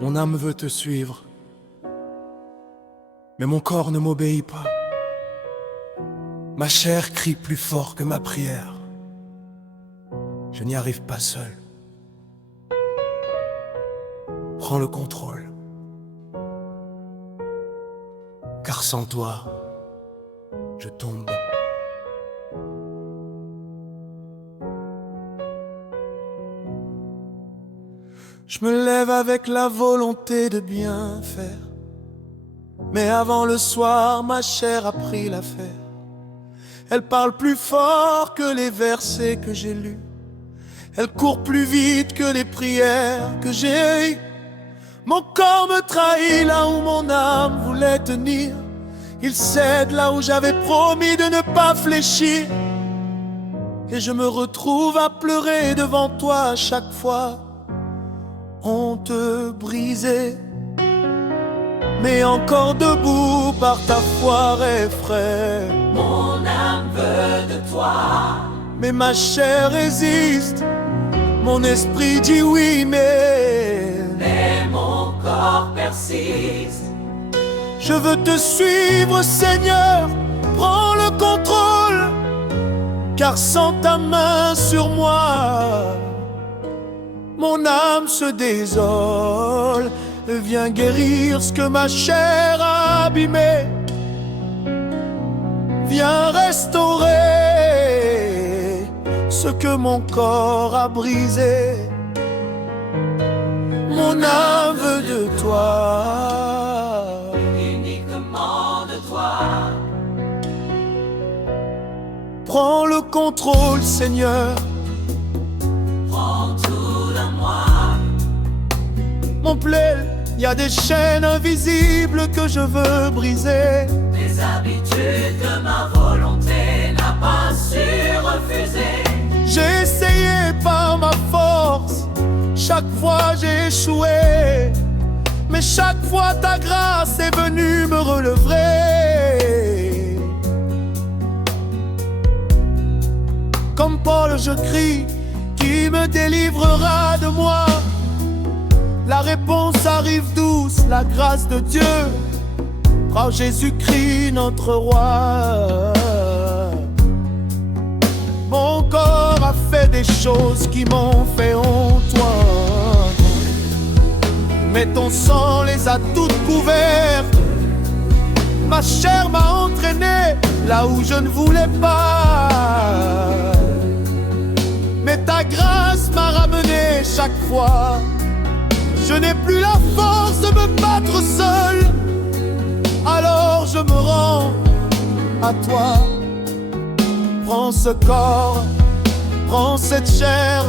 Mon âme veut te suivre, mais mon corps ne m'obéit pas. Ma chair crie plus fort que ma prière. Je n'y arrive pas seul. Prends le contrôle, car sans toi, je tombe. Je me lève avec la volonté de bien faire, mais avant le soir, ma chair a pris l'affaire. Elle parle plus fort que les versets que j'ai lus. Elle court plus vite que les prières que j'ai eues. Mon corps me trahit là où mon âme voulait tenir. Il cède là où j'avais promis de ne pas fléchir. Et je me retrouve à pleurer devant toi à chaque fois. Honte brisée, mais encore debout par ta foi effraie. Mon âme veut de toi, mais ma chair résiste. Mon esprit dit oui, mais mon corps persiste. Je veux te suivre, Seigneur, prends le contrôle, car sans ta main sur moi, mon âme se désole. Viens guérir ce que ma chair a abîmé. Viens restaurer ce que mon corps a brisé. Mon âme veut de toi, Uniquement de toi. prends le contrôle, Seigneur. Prends tout de moi. Mon plaît, y a des chaînes invisibles que je veux briser. Les habitudes de ma volonté n'a pas su refuser. J'ai essayé par ma force, chaque fois j'ai échoué. Mais chaque fois ta grâce est venue me relever. Comme Paul je crie, qui me délivrera de moi? La réponse arrive douce, la grâce de Dieu, par Jésus-Christ notre roi. Mon corps a fait des choses qui m'ont fait honte, mais ton sang les a toutes couvertes. Ma chair m'a entraîné là où je ne voulais pas, mais ta grâce m'a ramené chaque fois. Je n'ai plus la force de me battre seul, alors je me rends à toi. Prends ce corps, prends cette chair,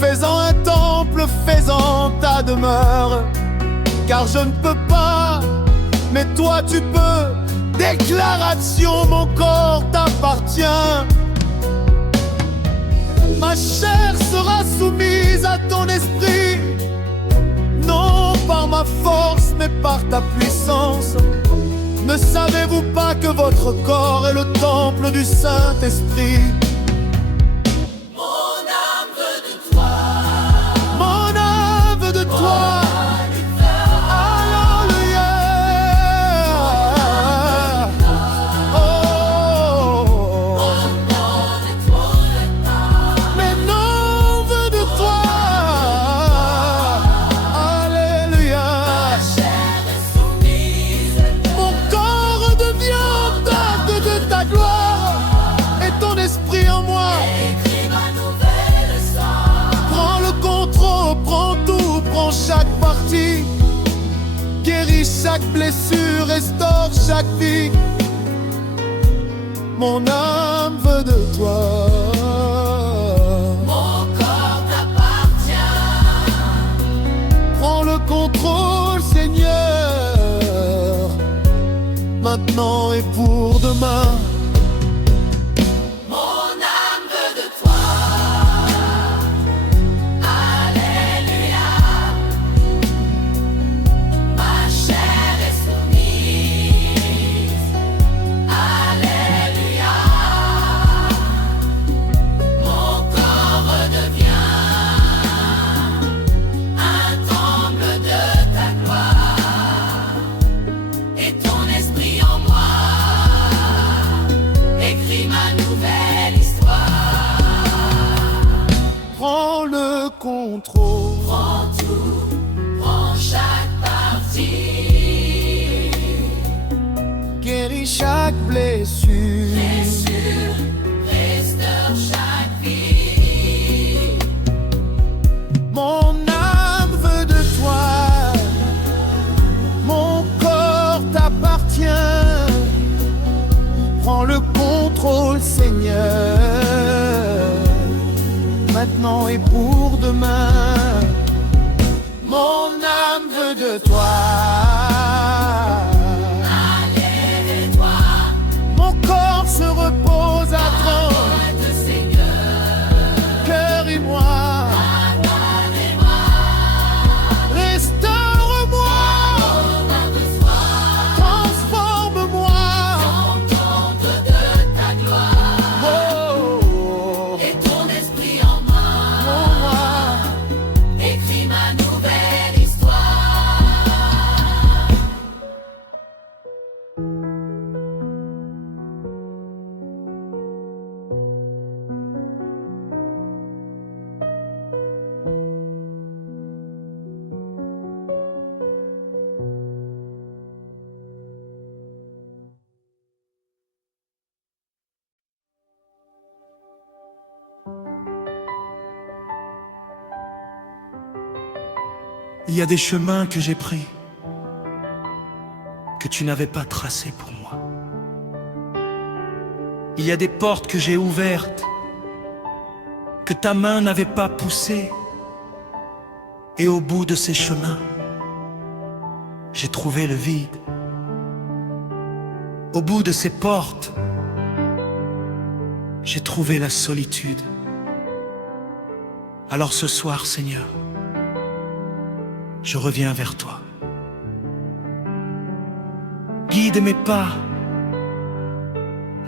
fais-en un temple, fais-en ta demeure. Car je ne peux pas, mais toi tu peux. Déclaration, mon corps t'appartient. Ma chair sera soumise à ton esprit, non par ma force, mais par ta puissance. Ne savez-vous pas que votre corps est le temple du Saint-Esprit? Mon âme veut de toi. Mon âme veut de toi. Alléluia. Oh. Mais non veut de toi. Alléluia. Mon corps devient date de ta gloire et ton esprit en moi. Écris ma nouvelle histoire. Prends le contrôle, prends tout, prends chaque partie. Guéris chaque blessure, restaure chaque vie. Mon âme veut de toi. Mon corps t'appartient. Prends le contrôle, Seigneur, maintenant et pour demain. Mon âme veut de toi. Alléluia. Ma chair est soumise. Alléluia. Mon corps redevient un temple de prends le contrôle. Prends tout, prends chaque partie. Guéris chaque blessure. Blessure, restaure chaque vie. Mon âme veut de toi, mon corps t'appartient. Prends le contrôle, Seigneur, maintenant et pour demain. Mon âme veut de toi. Allez-toi, Mon corps se repose à ton apporte, Seigneur. cœur et moi. Pardonne-moi, Restaure-moi, on a besoin. transforme-moi. Contente de ta gloire Oh, et ton esprit en moi. Écris ma nouvelle histoire. il y a des chemins que j'ai pris que tu n'avais pas tracés pour moi. Il y a des portes que j'ai ouvertes que ta main n'avait pas poussées. Et au bout de ces chemins, j'ai trouvé le vide. Au bout de ces portes, j'ai trouvé la solitude. Alors ce soir, Seigneur, je reviens vers toi. Guide mes pas,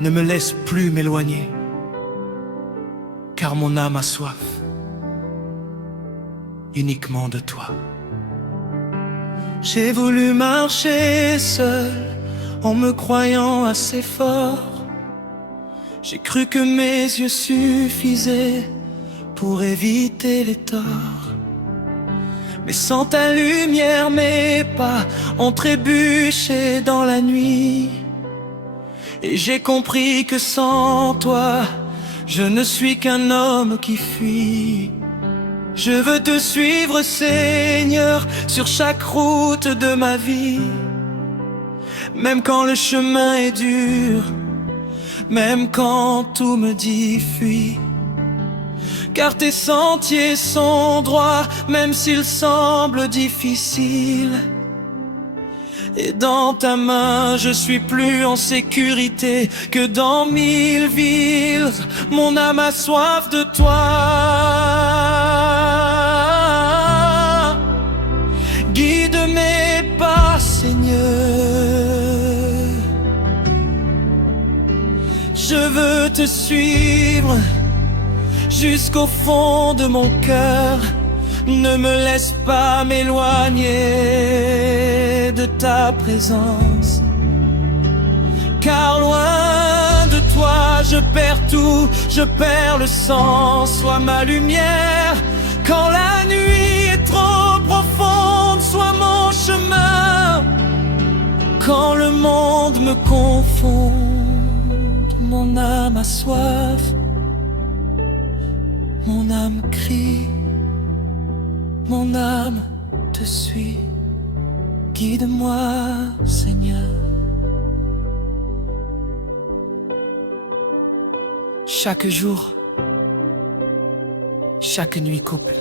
ne me laisse plus m'éloigner, car mon âme a soif uniquement de toi. J'ai voulu marcher seul en me croyant assez fort. J'ai cru que mes yeux suffisaient pour éviter les torts. Mais sans ta lumière, mes pas ont trébuché dans la nuit. Et j'ai compris que sans toi, je ne suis qu'un homme qui fuit. Je veux te suivre, Seigneur, sur chaque route de ma vie. Même quand le chemin est dur, même quand tout me dit fuis. Car tes sentiers sont droits, même s'ils semblent difficiles. Et dans ta main, je suis plus en sécurité que dans 1000 villes. Mon âme a soif de toi. Guide mes pas, Seigneur. Je veux te suivre jusqu'au fond de mon cœur. Ne me laisse pas m'éloigner de ta présence, car loin de toi je perds tout, je perds le sens. Sois ma lumière quand la nuit est trop profonde, sois mon chemin quand le monde me confond. Mon âme a soif, mon âme crie, mon âme te suit. Guide-moi, Seigneur. Chaque jour, chaque nuit couple.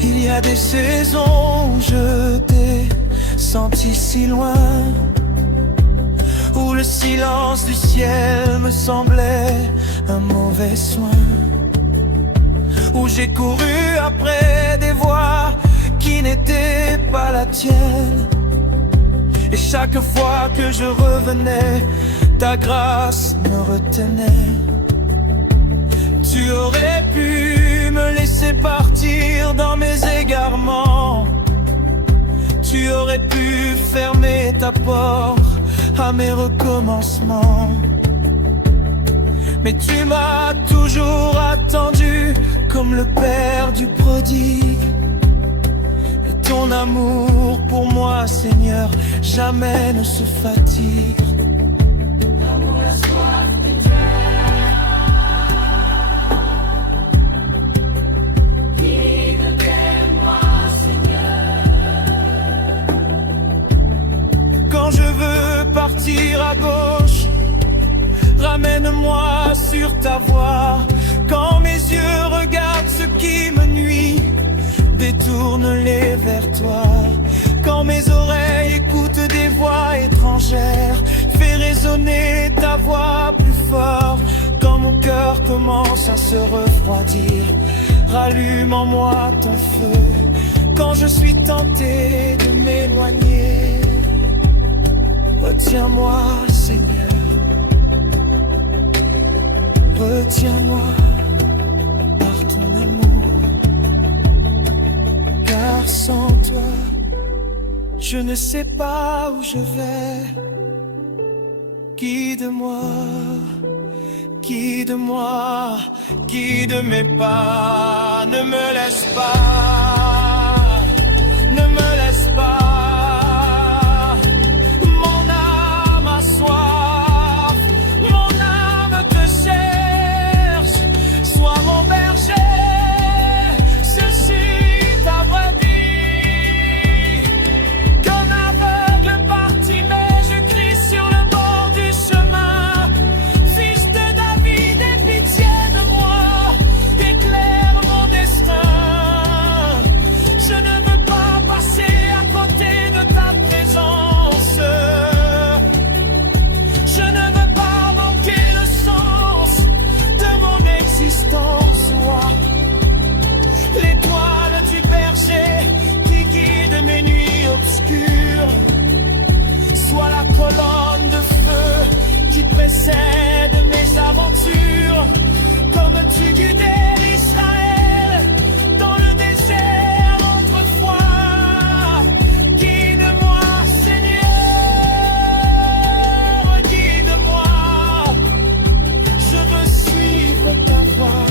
Il y a des saisons où je t'ai senti si loin, où le silence du ciel me semblait un mauvais soin, où j'ai couru après des voies qui n'étaient pas la tienne. Et chaque fois que je revenais, ta grâce me retenait. Tu aurais pu me laisser partir dans mes égarements, Tu aurais pu fermer ta porte à mes recommencements, mais tu m'as toujours attendu comme le père du prodigue. Et ton amour pour moi, Seigneur, jamais ne se fatigue. L'amour, la soif des cœurs, guide-moi, Seigneur. Quand je veux partir à gauche, ramène-moi sur ta voie. Quand mes yeux regardent ce qui me nuit, détourne-les vers toi. Quand mes oreilles écoutent des voix étrangères, fais résonner ta voix plus fort. Quand mon cœur commence à se refroidir, rallume en moi ton feu. Quand je suis tenté de m'éloigner, retiens-moi, Seigneur. Retiens-moi par ton amour, car sans toi, je ne sais pas où je vais. Guide-moi, guide-moi, guide mes pas, ne me laisse pas, ne me laisse pas. Mon âme a soif, mon âme te cherche, sois mon berger, ceci t'a dit. Comme aveugle Bartimée, je crie sur le bord du chemin. Fils de David, aie pitié de moi, éclaire mon destin. Je ne veux pas passer à côté de ta présence. Je ne veux pas manquer le sens de mon existence. Sois l'étoile du berger qui guide mes nuits obscures. Sois la colonne de feu qui précède mes aventures. Comme tu guidais Israël dans le désert autrefois. Guide-moi, Seigneur, guide-moi. Je veux suivre ta voie.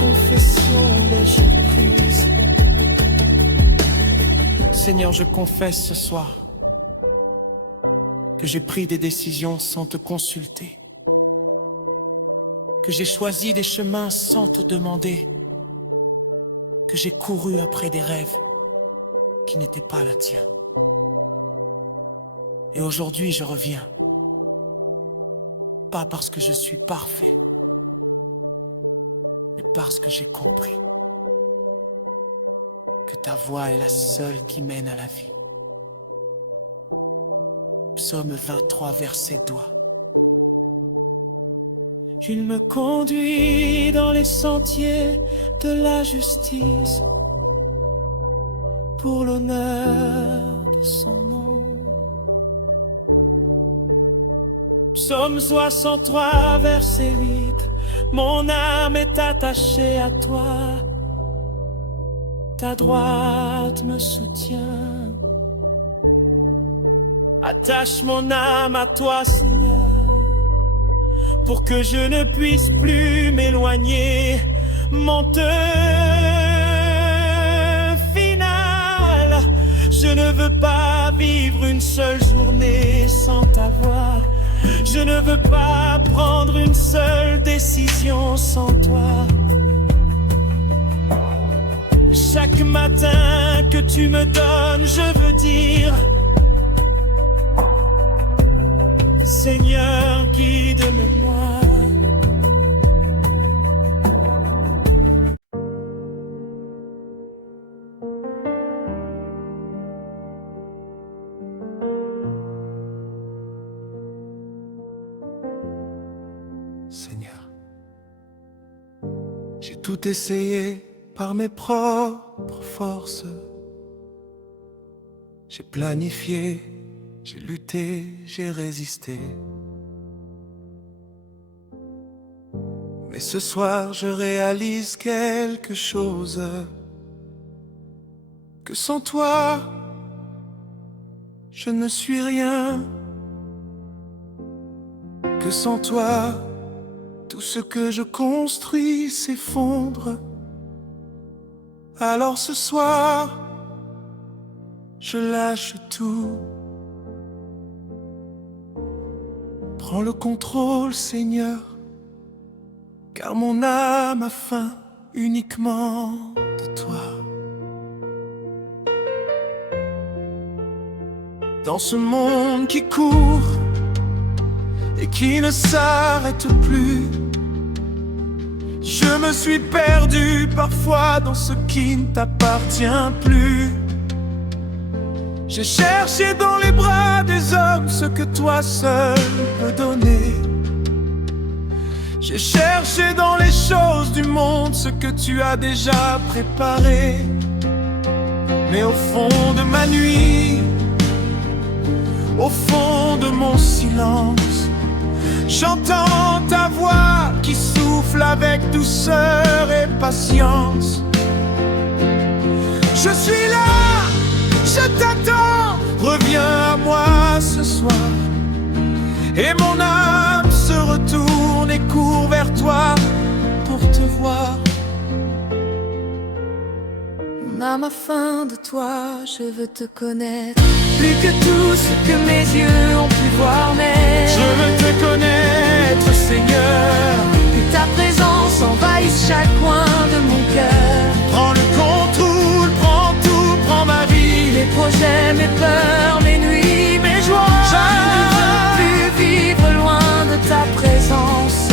Confession légère prise. Seigneur, je confesse ce soir que j'ai pris des décisions sans te consulter, que j'ai choisi des chemins sans te demander, que j'ai couru après des rêves qui n'étaient pas la tienne. Et aujourd'hui, je reviens, pas parce que je suis parfait, mais parce que j'ai compris que ta voix est la seule qui mène à la vie. Psaume 23, verset 2. Il me conduit dans les sentiers de la justice, pour l'honneur de son nom. Psaume 63, verset 8. Mon âme est attachée à toi, ta droite me soutient. Attache mon âme à toi, Seigneur, pour que je ne puisse plus m'éloigner. Monteux final, je ne veux pas vivre une seule journée sans ta voix. Je ne veux pas prendre une seule décision sans toi. Chaque matin que tu me donnes, je veux dire: Seigneur, guide-moi. Seigneur, j'ai tout essayé par mes propres forces. J'ai planifié, j'ai lutté, j'ai résisté. Mais ce soir, je réalise quelque chose, que sans toi, Je ne suis rien, que sans toi, tout ce que je construis s'effondre. Alors ce soir, je lâche tout. Prends le contrôle, Seigneur, car mon âme a faim uniquement de toi. Dans ce monde qui court et qui ne s'arrête plus, je me suis perdu parfois dans ce qui ne t'appartient plus. J'ai cherché dans les bras des hommes ce que toi seul peux donner. J'ai cherché dans les choses du monde ce que tu as déjà préparé. Mais au fond de ma nuit, au fond de mon silence, j'entends ta voix qui souffle avec douceur et patience. Je suis là, je t'attends, reviens à moi ce soir. Et mon âme se retourne et court vers toi pour te voir. Mon âme a faim de toi, je veux te connaître. Plus que tout ce que mes yeux ont pu voir naître. Je veux te connaître, Seigneur. Que ta présence envahisse chaque coin de mon cœur. Prends le contrôle, prends tout, prends ma vie. Mes projets, mes peurs, mes nuits, mes joies. Je ne veux plus vivre loin de ta présence.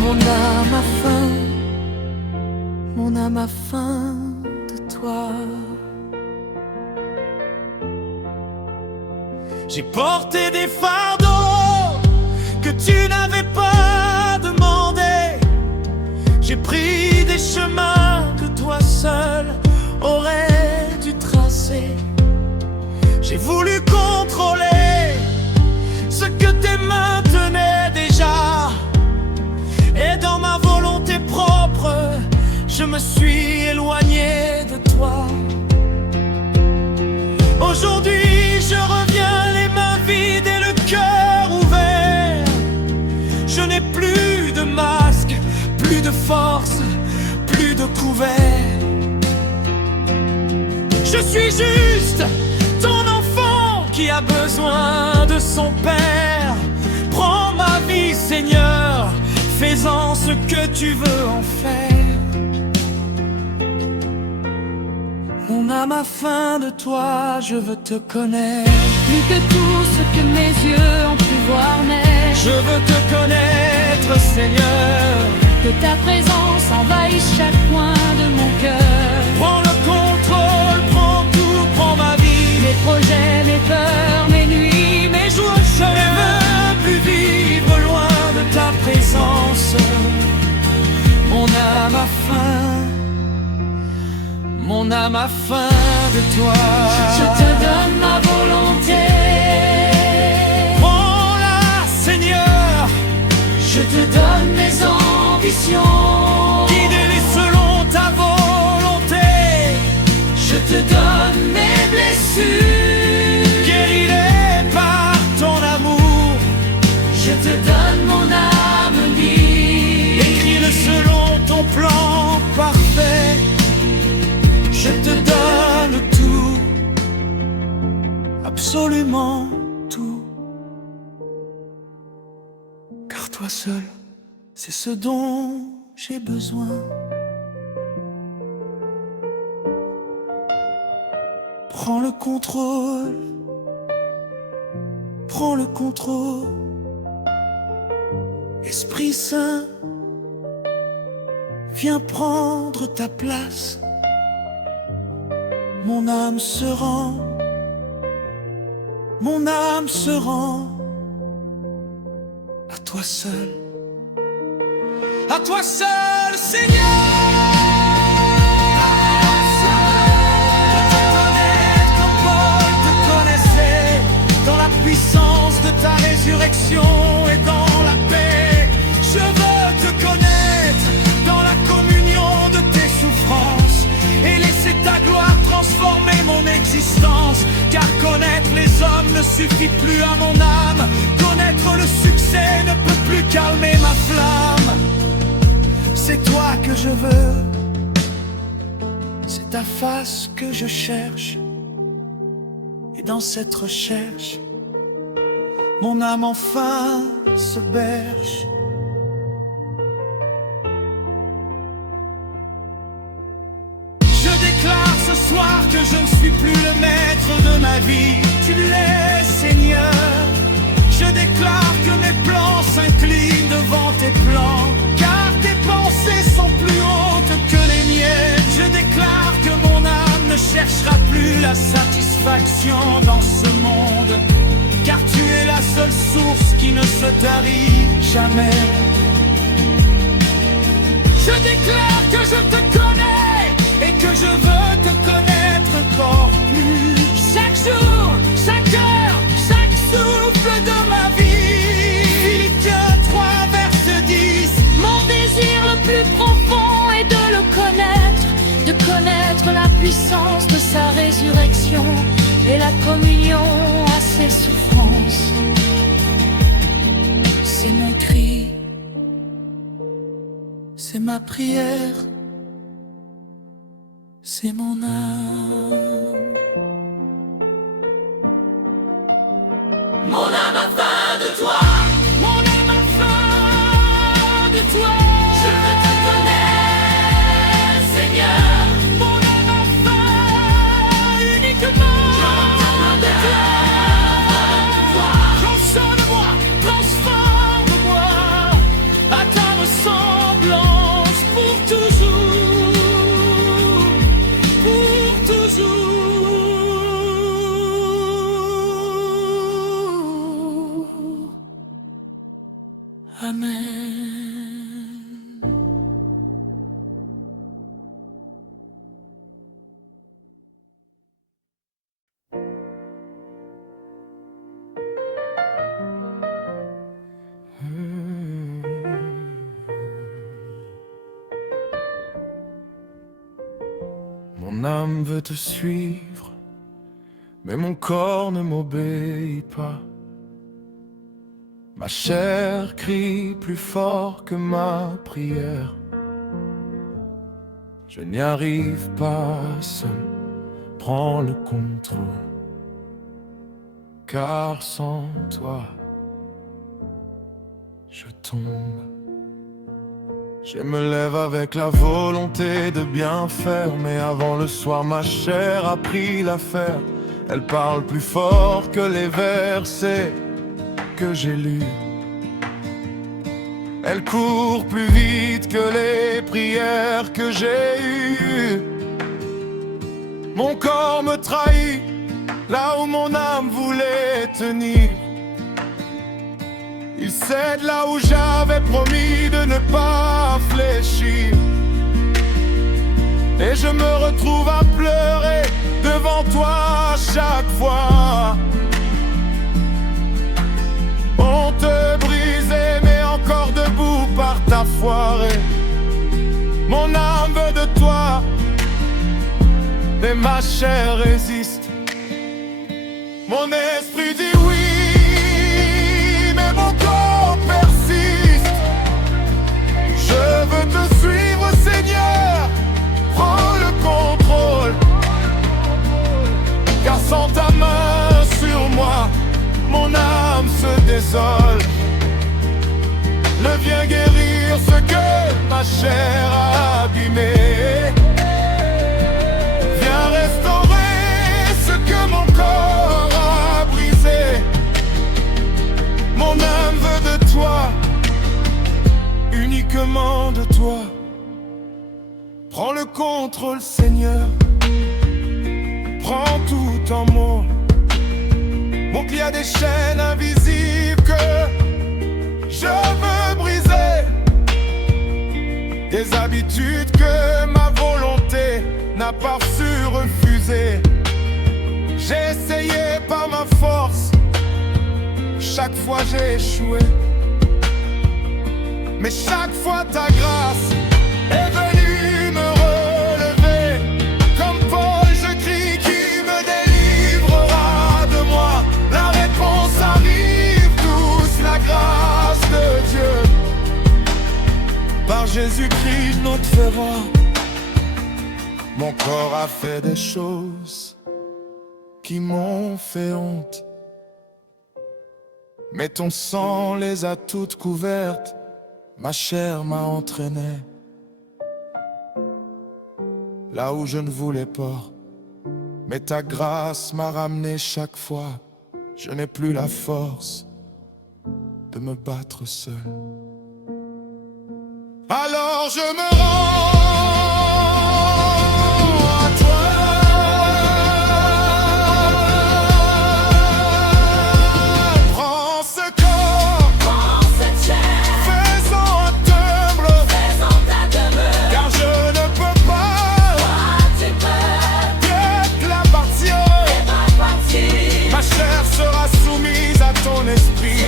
Mon âme a faim, mon âme a faim de toi. J'ai porté des fardeaux que tu n'avais pas demandé. J'ai pris des chemins que toi seul aurais dû tracer. J'ai voulu contrôler ce que tes mains tenaient déjà. Et dans ma volonté propre, je me suis éloigné de toi. Aujourd'hui, je reviens les mains vides et le cœur ouvert. Je n'ai plus de masque, plus de force, plus de couvert. Je suis juste ton enfant qui a besoin de son père. Prends ma vie, Seigneur, fais-en ce que tu veux en faire. Mon âme a faim de toi, je veux te connaître. Plus que tout ce que mes yeux ont pu voir naître. Je veux te connaître, Seigneur. Que ta présence envahisse chaque coin de mon cœur. Prends le contrôle, prends tout, prends ma vie. Mes projets, mes peurs, mes nuits, mes jours. Je ne veux plus vivre loin de ta présence. Mon âme a faim, mon âme a faim de toi. Je te donne ma volonté. Prends-la, Seigneur. Je te donne mes ambitions. Guide-les selon ta volonté. Je te donne mes blessures. Guéris-les par ton amour. Je te donne mon âme libre. Écris-le selon ton plan parfait. Je te donne tout, absolument tout. Car toi seul, c'est ce dont j'ai besoin. Prends le contrôle, prends le contrôle. Esprit Saint, viens prendre ta place. Mon âme se rend, mon âme se rend à toi seul, à toi seul, Seigneur. Je te connais comme Paul te connaissait, dans la puissance de ta résurrection et dans la paix. Je veux te connaître dans la communion de tes souffrances et laisser ta gloire transformer mon existence. car connaître les hommes ne suffit plus à mon âme. Connaître le succès ne peut plus calmer ma flamme. C'est toi que je veux, c'est ta face que je cherche. Et dans cette recherche, mon âme enfin se berce. Je déclare ce soir que je ne suis plus le maître de ma vie. Tu l'es, Seigneur. Je déclare que mes plans s'inclinent devant tes plans, car tes pensées sont plus hautes que les miennes. Je déclare que mon âme ne cherchera plus la satisfaction dans ce monde, car tu es la seule source qui ne se tarit jamais. Je déclare que je te connais et que je veux te connaître encore plus. Chaque jour, chaque heure, chaque souffle de ma vie. Philippiens 3, verset 10. Mon désir le plus profond est de le connaître la puissance de sa résurrection et la communion à ses souffrances. C'est mon cri, c'est ma prière, c'est mon âme. Mon âme a faim de toi. Mon âme a faim de toi. Je veux te connaître, Seigneur. Mon âme a faim uniquement de toi. Transforme-moi, transforme-moi à ta ressemblance pour toujours, pour toujours. Amen. Mon âme veut te suivre, mais mon corps ne m'obéit pas. Ma chair crie plus fort que ma prière. Je n'y arrive pas seul, prends le contrôle, car sans toi, je tombe. Je me lève avec la volonté de bien faire, mais avant le soir ma chair a pris l'affaire. Elle parle plus fort que les versets que j'ai lus. Elle court plus vite que les prières que j'ai eues. Mon corps me trahit là où mon âme voulait tenir. Il cède là où j'avais promis de ne pas fléchir. Et je me retrouve à pleurer devant toi chaque fois. On te brisait mais encore debout par ta foirée. Mon âme veut de toi, mais ma chair résiste. Mon esprit dit oui, mais mon corps persiste. Je veux te suivre, Seigneur, prends le contrôle, car sans ta main sur moi, mon âme se désole. Ne viens guérir ce que ma chair a abîmé. Viens restaurer ce que mon corps a brisé. Mon âme veut de toi, uniquement de toi. Prends le contrôle, Seigneur, prends tout en moi. Mon pied a des chaînes invisibles que je veux briser, des habitudes que ma volonté n'a pas su refuser. J'ai essayé par ma force, chaque fois j'ai échoué, mais chaque fois ta grâce est venue me relever. Comme Paul je crie, qui me délivrera? Jésus-Christ notre fervent. Mon corps a fait des choses qui m'ont fait honte, mais ton sang les a toutes couvertes. Ma chair m'a entraîné là où je ne voulais pas, mais ta grâce m'a ramené chaque fois. Je n'ai plus la force de me battre seul. Alors je me rends à toi. Prends ce corps, Prends cette chair, fais-en un temple, fais-en ta demeure. car je ne peux pas Toi, tu peux te l'appartient. m'appartenir. Ma chair sera soumise à ton esprit,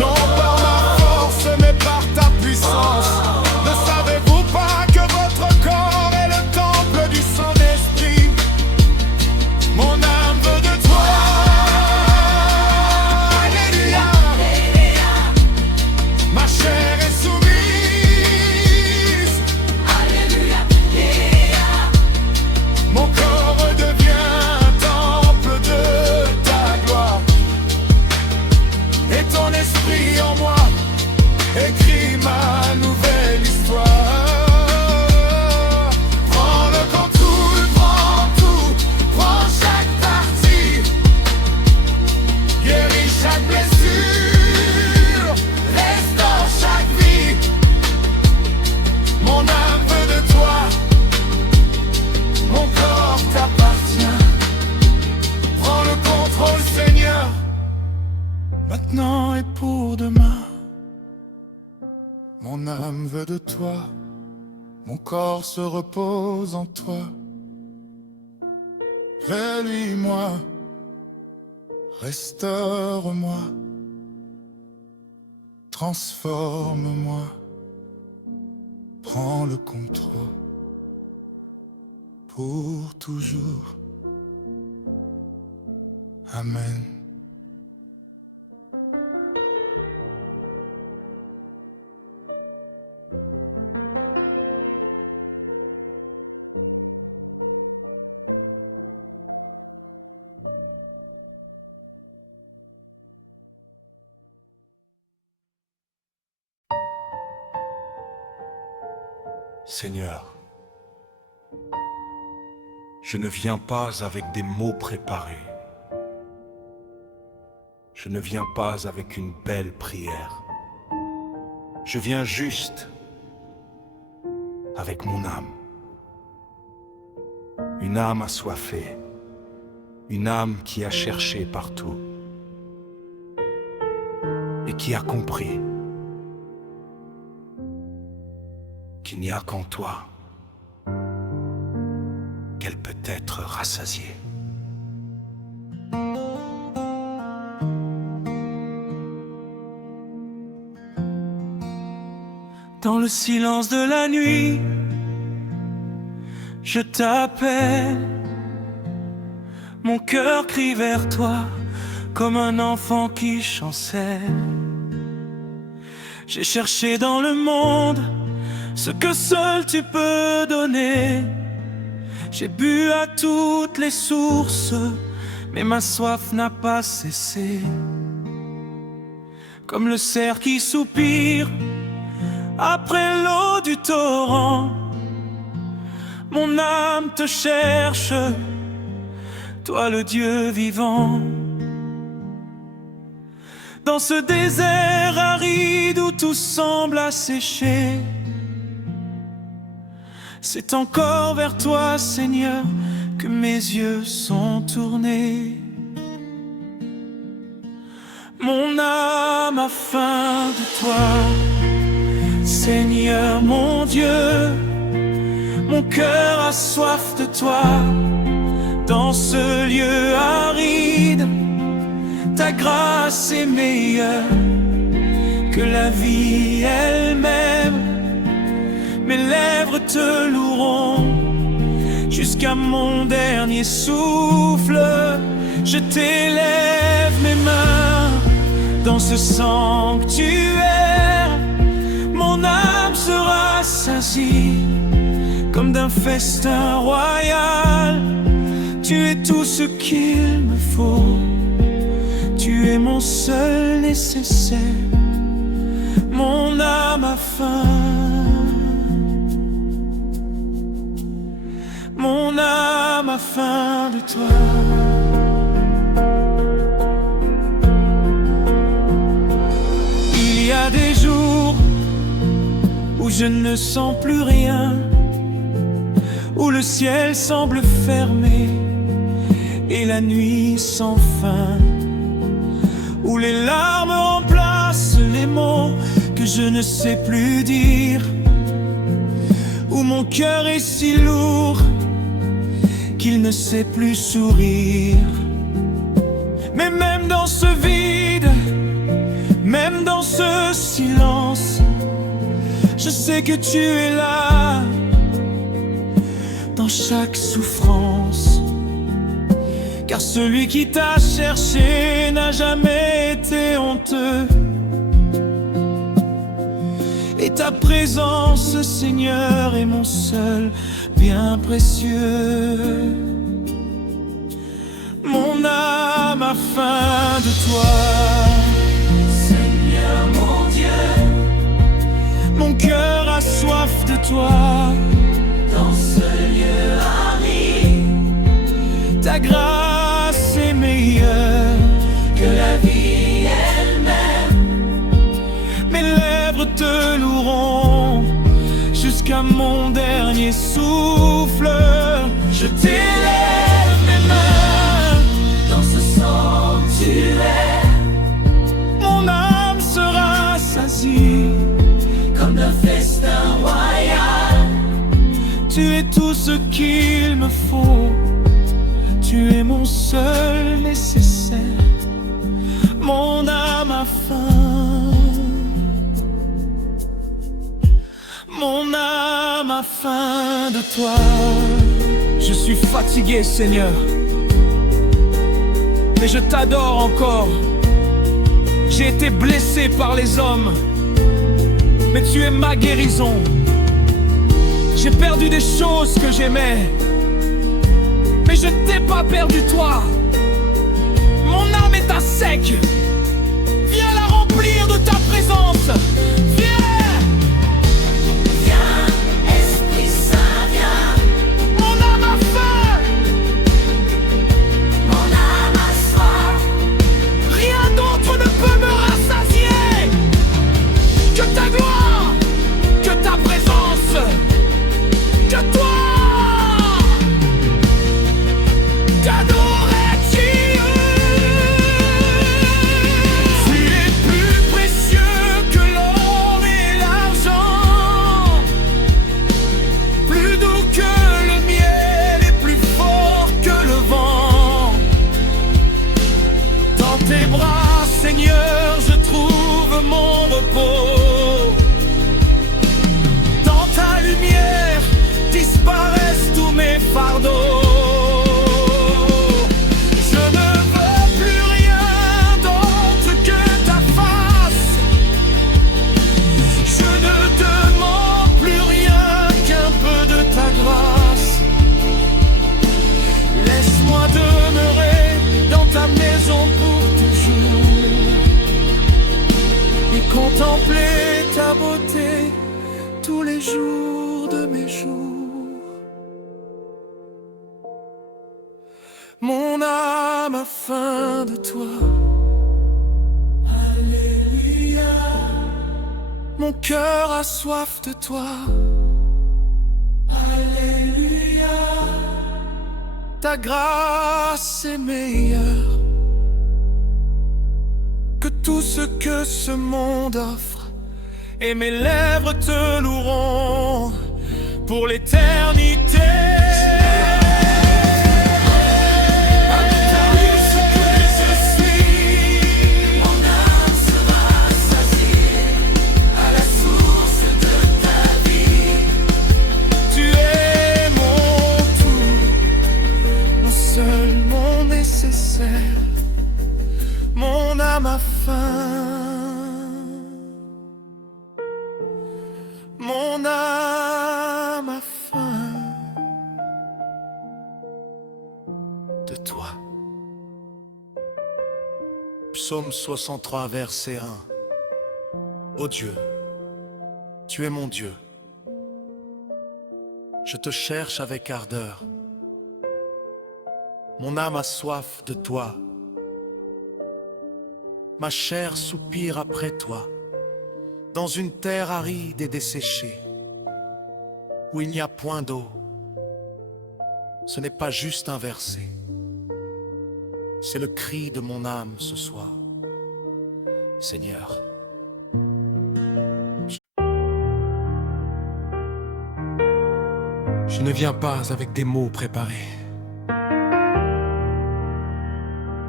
non par ma force mais par ta puissance. Ne savez-vous pas que votre corps est le temple du Saint-Esprit? Mon âme veut de toi. Alléluia. Ma chair est soumise. Alléluia. Mon corps redevient un temple de ta gloire. Et ton esprit en moi écrit ma nouvelle histoire. Prends le contrôle, prends tout, prends chaque partie. Guéris chaque blessure, restaure chaque vie. Mon âme veut de toi, mon corps t'appartient. Prends le contrôle, Seigneur, maintenant et pour demain. Mon âme veut de toi, mon corps se repose en toi. Réunis-moi, restaure-moi, transforme-moi, prends le contrôle pour toujours. Amen. Seigneur, je ne viens pas avec des mots préparés. Je ne viens pas avec une belle prière. Je viens juste avec mon âme. Une âme assoiffée, une âme qui a cherché partout et qui a compris qu'il n'y a qu'en toi qu'elle peut être rassasiée. Dans le silence de la nuit, je t'appelle. Mon cœur crie vers toi comme un enfant qui chancelle. J'ai cherché dans le monde ce que seul tu peux donner. J'ai bu à toutes les sources, mais ma soif n'a pas cessé. Comme le cerf qui soupire après l'eau du torrent, mon âme te cherche, toi le Dieu vivant. Dans ce désert aride où tout semble assécher, c'est encore vers toi, Seigneur, que mes yeux sont tournés. Mon âme a faim de toi, Seigneur mon Dieu. Mon cœur a soif de toi. Dans ce lieu aride, ta grâce est meilleure que la vie elle-même. Mes lèvres te loueront jusqu'à mon dernier souffle. Je t'élève mes mains dans ce sanctuaire. Mon âme sera satisfaite rassasies comme d'un festin royal. Tu es tout ce qu'il me faut, tu es mon seul nécessaire, mon âme a faim, mon âme a faim de toi. Il y a des jours où je ne sens plus rien, où le ciel semble fermé et la nuit sans fin, où les larmes remplacent les mots que je ne sais plus dire, où mon cœur est si lourd qu'il ne sait plus sourire. Mais même dans ce vide, même dans ce silence, je sais que tu es là, dans chaque souffrance. Car celui qui t'a cherché n'a jamais été honteux, et ta présence, Seigneur, est mon seul bien précieux. Mon âme a faim de toi, Seigneur mon Dieu. mon cœur a soif de toi. Dans ce lieu aride, Ta grâce est meilleure que la vie elle-même. Mes lèvres te loueront jusqu'à mon dernier souffle. Je t'élève mes mains Dans ce sanctuaire, mon âme sera sasie. comme d'un festin royal. Tu es tout ce qu'il me faut, tu es mon seul nécessaire, mon âme a faim, mon âme a faim de toi. Je suis fatigué, Seigneur, mais je t'adore encore. J'ai été blessé par les hommes, mais tu es ma guérison. J'ai perdu des choses que j'aimais, mais je ne t'ai pas perdu toi. Mon âme est à sec, viens la remplir de ta présence. Viens, Viens, Esprit Saint, viens. mon âme a faim, Mon âme a soif. rien d'autre ne peut me rassasier que ta gloire, que ta présence, que toi. T'adorer-tu? Tu es plus précieux que l'or et l'argent, plus doux que le miel et plus fort que le vent. Dans tes bras, Seigneur, je trouve mon repos. Dans ta lumière disparaissent tous mes fardeaux. Je ne veux plus rien d'autre que ta face. Je ne demande plus rien qu'un peu de ta grâce. Laisse-moi demeurer dans ta maison pour toujours et contempler ta beauté tous les jours de mes jours. Mon âme a faim de toi. Alléluia. Mon cœur a soif de toi. Alléluia. Ta grâce est meilleure que tout ce que ce monde offre, et mes lèvres te loueront pour l'éternité. Mon âme sera rassasiée à la source de ta vie. Tu es mon tout, mon seul, mon nécessaire, mon âme a faim, mon âme Psaume 63, verset 1. Ô Dieu, tu es mon Dieu. Je te cherche avec ardeur. Mon âme a soif de toi. Ma chair soupire après toi, dans une terre aride et desséchée, où il n'y a point d'eau. Ce n'est pas juste un verset, c'est le cri de mon âme ce soir. Seigneur, je ne viens pas avec des mots préparés.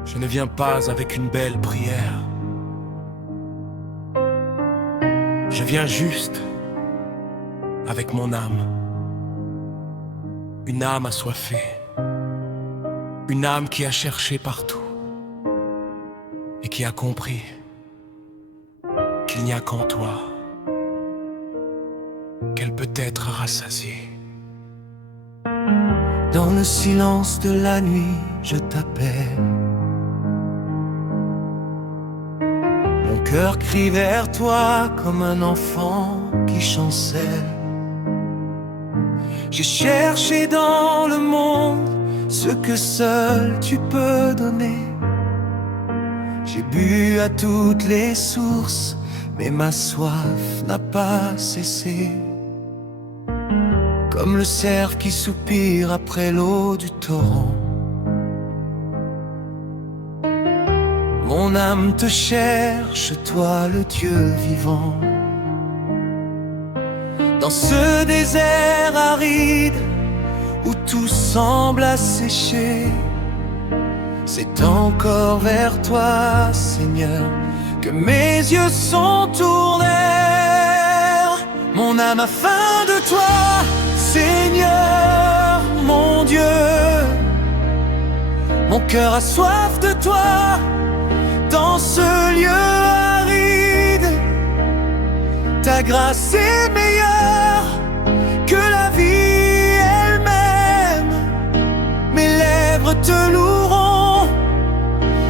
Je ne viens pas avec une belle prière. Je viens juste avec mon âme. Une âme assoiffée. Une âme qui a cherché partout et qui a compris qu'il n'y a qu'en toi qu'elle peut être rassasiée. Dans le silence de la nuit, je t'appelle. Mon cœur crie vers toi comme un enfant qui chancelle. J'ai cherché dans le monde ce que seul tu peux donner. J'ai bu à toutes les sources, mais ma soif n'a pas cessé. Comme le cerf qui soupire après l'eau du torrent, mon âme te cherche, toi le Dieu vivant. Dans ce désert aride où tout semble asséché, c'est encore vers toi, Seigneur, que mes yeux sont tournés. Mon âme a faim de toi, Seigneur, mon Dieu. Mon cœur a soif de toi dans ce lieu aride. Ta grâce est meilleure que la vie elle-même. Mes lèvres te loueront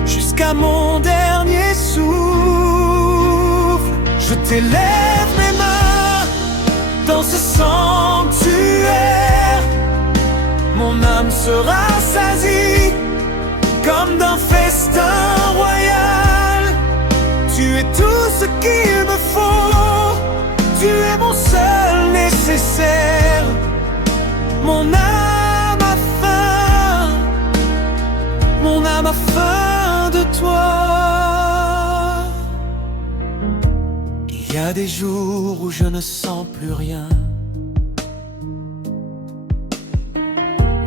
jusqu'à mon dernier souffle. Je t'élève mes mains dans ce sanctuaire. Mon âme sera rassasie comme d'un festin royal. Tu es tout ce qu'il me faut. Tu es mon seul nécessaire. Mon âme a faim. Mon âme a faim de toi. Il y a des jours où je ne sens plus rien,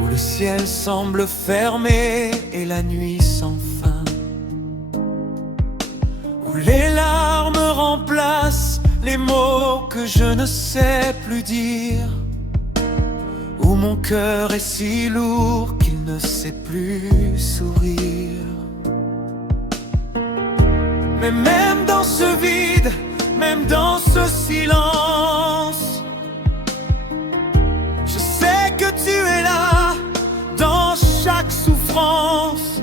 où le ciel semble fermé et la nuit sans fin, où les larmes remplacent les mots que je ne sais plus dire, où mon cœur est si lourd qu'il ne sait plus sourire. Mais même dans ce vide, même dans ce silence, je sais que tu es là dans chaque souffrance,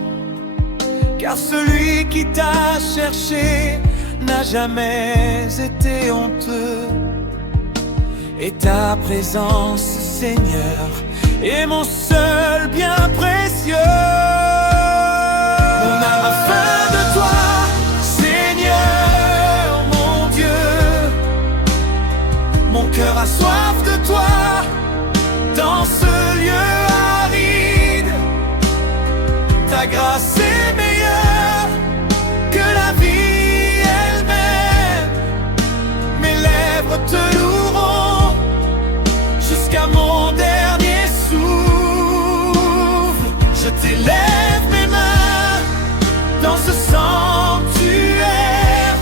car celui qui t'a cherché n'a jamais été honteux. Et ta présence, Seigneur, est mon seul bien précieux. Mon âme a faim de toi, Seigneur, mon Dieu. Mon cœur a soif de toi dans ce lieu aride. Ta grâce est meilleure que la vie elle-même. Mes lèvres te loueront jusqu'à mon dernier souffle. Je t'élève mes mains dans ce sanctuaire.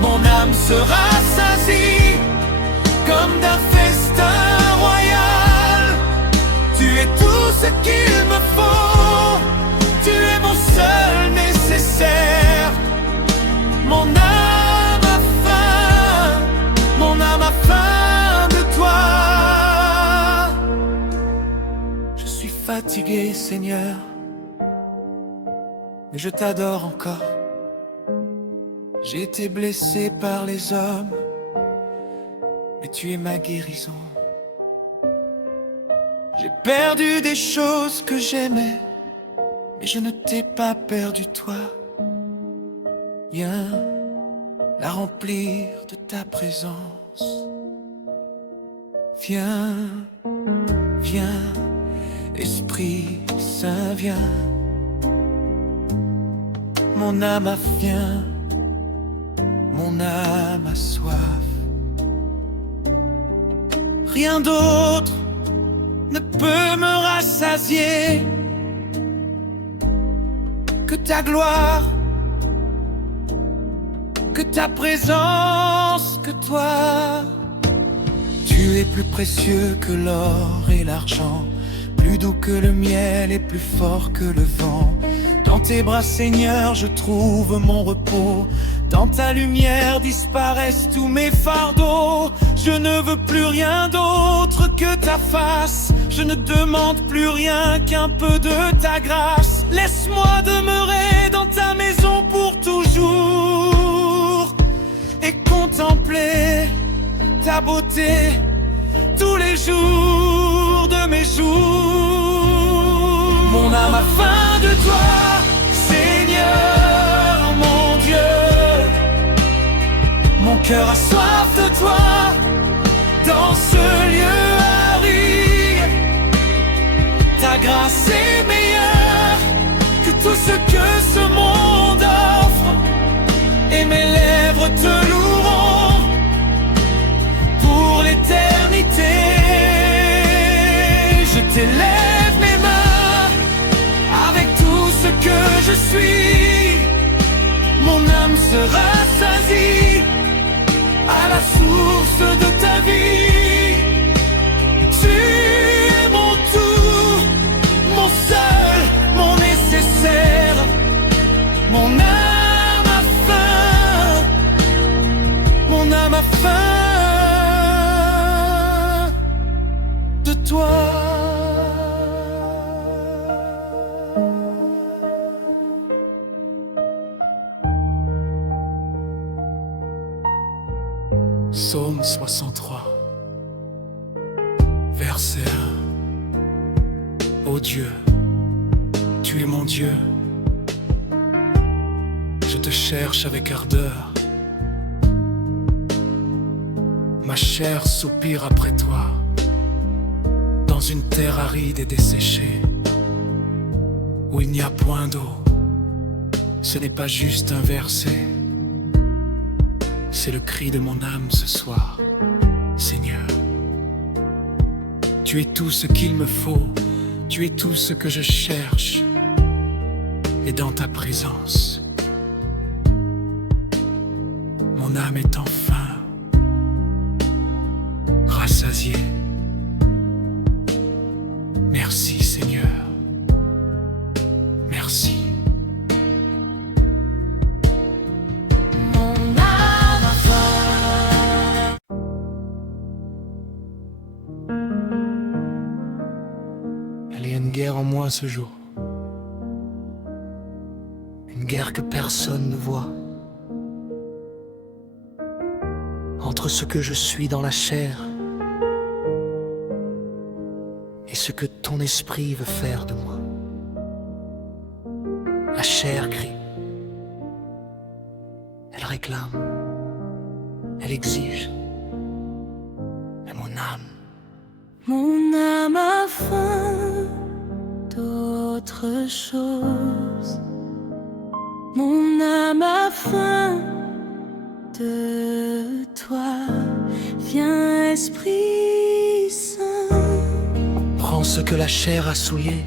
Mon âme sera rassasie comme d'un festin royal. Tu es tout ce qu'il me faut. Tu es mon seul nécessaire. Mon âme a faim. Mon âme a faim de toi. Je suis fatigué, Seigneur, mais je t'adore encore. J'ai été blessé par les hommes, mais tu es ma guérison. J'ai perdu des choses que j'aimais, mais je ne t'ai pas perdu toi. Viens la remplir de ta présence. Viens, viens, Esprit Saint, viens. Mon âme a faim, mon âme a soif. Rien d'autre ne peut me rassasier que ta gloire, que ta présence, que toi. Tu es plus précieux que l'or et l'argent, plus doux que le miel et plus fort que le vent. Dans tes bras, Seigneur, je trouve mon repos. Dans ta lumière disparaissent tous mes fardeaux. Je ne veux plus rien d'autre que ta face. Je ne demande plus rien qu'un peu de ta grâce. Laisse-moi demeurer dans ta maison pour toujours et contempler ta beauté tous les jours de mes jours. Mon âme a faim de toi, Seigneur mon Dieu. Mon cœur a soif de toi dans ce lieu aride. Ta grâce est meilleure que tout ce que ce monde offre, et mes lèvres te loueront pour l'éternité. Je t'élève mes mains avec tout ce que je suis. Mon âme se rassasie à la source de ta vie. Tu es mon tout, mon seul, mon nécessaire. Mon âme a faim, mon âme a faim de toi. Psaume 63, verset 1. Ô Dieu, tu es mon Dieu. Je te cherche avec ardeur. Ma chair soupire après toi, dans une terre aride et desséchée, où il n'y a point d'eau. Ce n'est pas juste un verset, c'est le cri de mon âme ce soir. Seigneur, tu es tout ce qu'il me faut, tu es tout ce que je cherche, et dans ta présence, mon âme est enfin rassasiée. Merci Seigneur, merci. Il y a une guerre en moi ce jour, une guerre que personne ne voit, entre ce que je suis dans la chair et ce que ton esprit veut faire de moi. La chair crie, elle réclame, elle exige, mais mon âme a faim d'autre chose. Mon âme a faim de toi. Viens Esprit Saint. Prends ce que la chair a souillé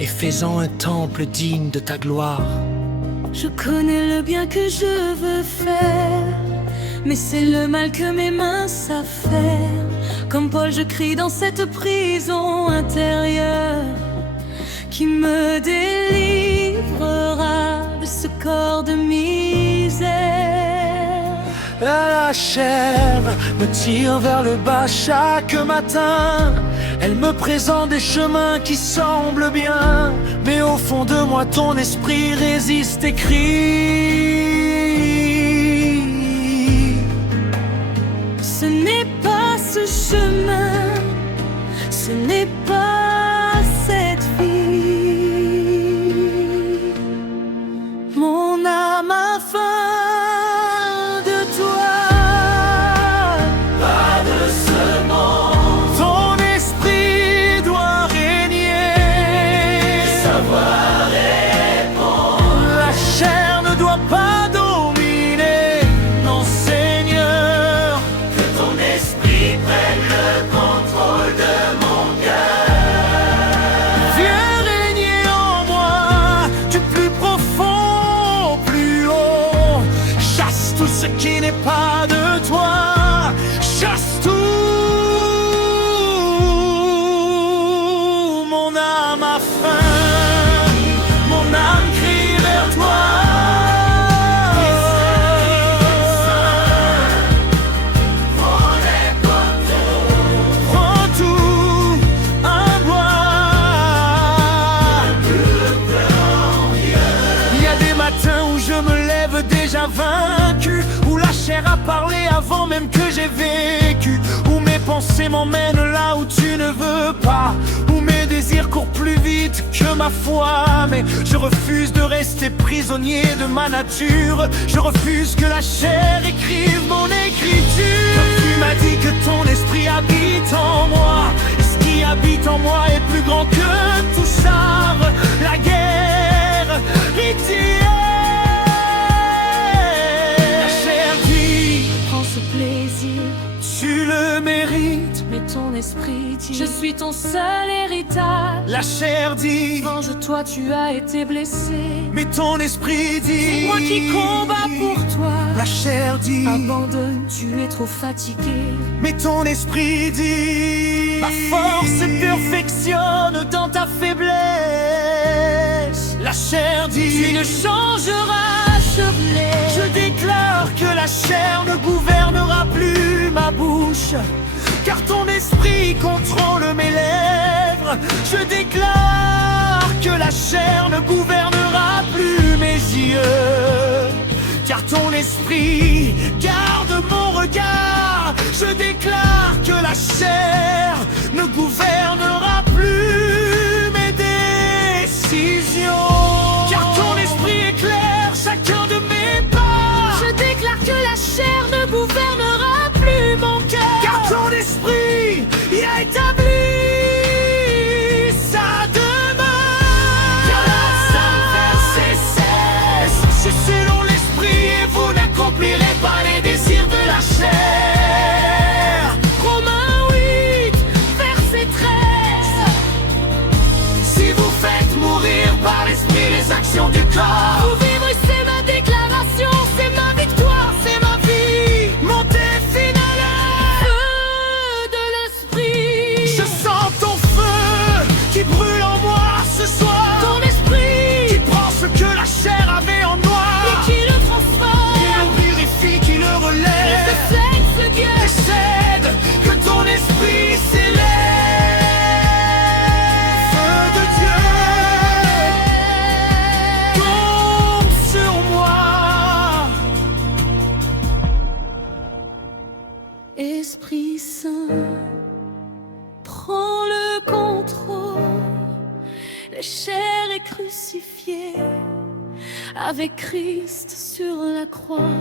et fais-en un temple digne de ta gloire. Je connais le bien que je veux faire, mais c'est le mal que mes mains savent faire. Comme Paul, je crie dans cette prison intérieure. Qui me délivrera de ce corps de misère? La chair me tire vers le bas chaque matin. Elle me présente des chemins qui semblent bien, mais au fond de moi ton esprit résiste et crie. Ce n'est pas ce chemin, ce n'est pas cette vie. Mon âme a faim de toi. Pas de ce monde, Ton esprit doit régner. savoir répondre. La chair ne doit pas dominer. Non Seigneur, Que ton esprit prenne le contrôle de mon cœur. viens régner en moi, du plus profond au plus haut. Chasse tout ce qui n'est pas de toi. Chasse tout. Mon âme a faim, mon âme crie vers toi. Prends tout à boire. Il y a des matins où je me lève déjà vaincu, où la chair a parlé avant même que j'ai vécu, où mes pensées m'emmènent là où tu ne veux pas, où mes désirs courent plus vite que ma foi. Mais je refuse de rester prisonnier de ma nature. Je refuse que la chair écrive mon écriture. Tu m'as dit que ton esprit habite en moi, et ce qui habite en moi est plus grand que tout ça. La guerre la chair dit, Prends ce plaisir, tu le mérites. mais ton esprit dit, je suis ton seul héritage. La chair dit, Venge-toi, tu as été blessé. mais ton esprit dit, Moi qui combats pour toi. La chair dit, Abandonne, tu es trop fatigué. mais ton esprit dit, ma force se perfectionne dans ta faiblesse. La chair dit, Tu ne changeras jamais. je déclare que la chair ne gouvernera plus ma bouche, car ton esprit contrôle mes lèvres. Je déclare que la chair ne gouvernera plus mes yeux, car ton esprit garde mon regard. Je déclare que la chair ne gouvernera plus mes décisions, car ton esprit éclaire chacun de mes pas. Je déclare que la chair ne gouvernera plus mon cœur. Car ton esprit y a établi sa demeure. Que la sainte versée cesse. C'est selon l'esprit et vous n'accomplirez pas les désirs de la chair. Romains 8, verset 13. Si vous faites mourir par l'esprit les actions du corps, Pour vivre, c'est ma déclaration, c'est ma victoire, c'est ma vie. montez finale. Feu de l'esprit. Je sens ton feu qui brûle en moi ce soir, Ton esprit qui prend ce que la chair avait en moi, et qui le qui transforme. le purifie, qui le Je relève. sais ce Dieu. Décède, que ton esprit s'élève. Feu de Dieu, tombe sur moi. Esprit Saint, prends le contrôle. La chair est crucifiée avec Christ sur la croix.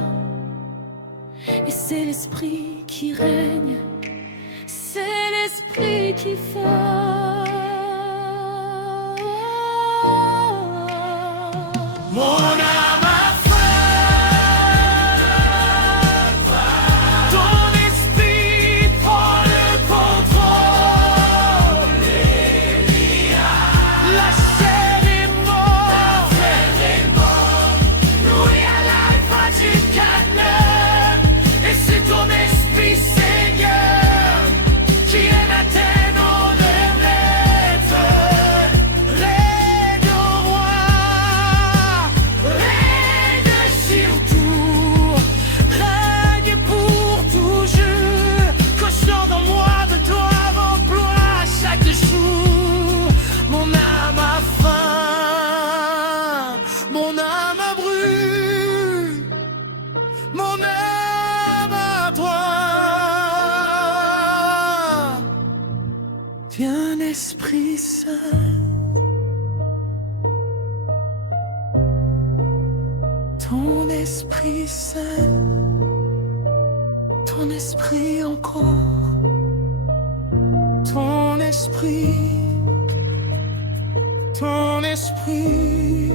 Et c'est l'esprit qui règne, c'est l'esprit qui fait. Mon âme a faim. Ton esprit prend le contrôle. La chair est morte. Nous y a l'alpha du calme. Et c'est ton esprit, Seigneur, qui est maintenant de maître. Règne au roi, Esprit Saint, ton Esprit Saint, ton esprit encore, ton esprit, ton esprit.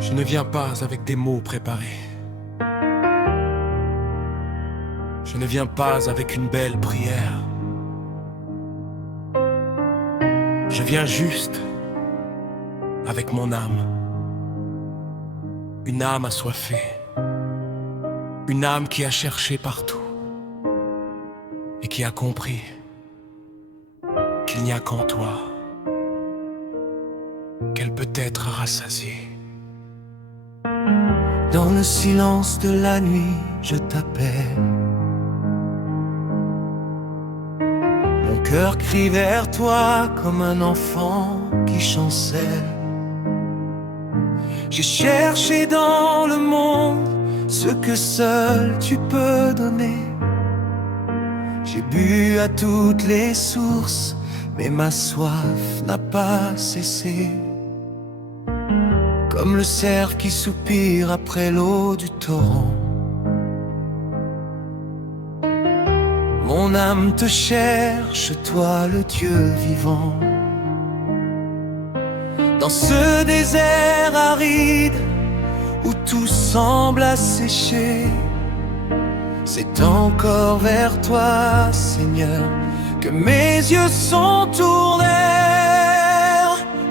Je ne viens pas avec des mots préparés. Je ne viens pas avec une belle prière. Je viens juste avec mon âme. Une âme assoiffée. Une âme qui a cherché partout et qui a compris qu'il n'y a qu'en toi qu'elle peut être rassasiée. Dans le silence de la nuit, je t'appelle. Mon cœur crie vers toi comme un enfant qui chancelle. J'ai cherché dans le monde ce que seul tu peux donner. J'ai bu à toutes les sources, mais ma soif n'a pas cessé. Comme le cerf qui soupire après l'eau du torrent, mon âme te cherche, toi le Dieu vivant. Dans ce désert aride où tout semble asséché, c'est encore vers toi, Seigneur, que mes yeux sont tournés.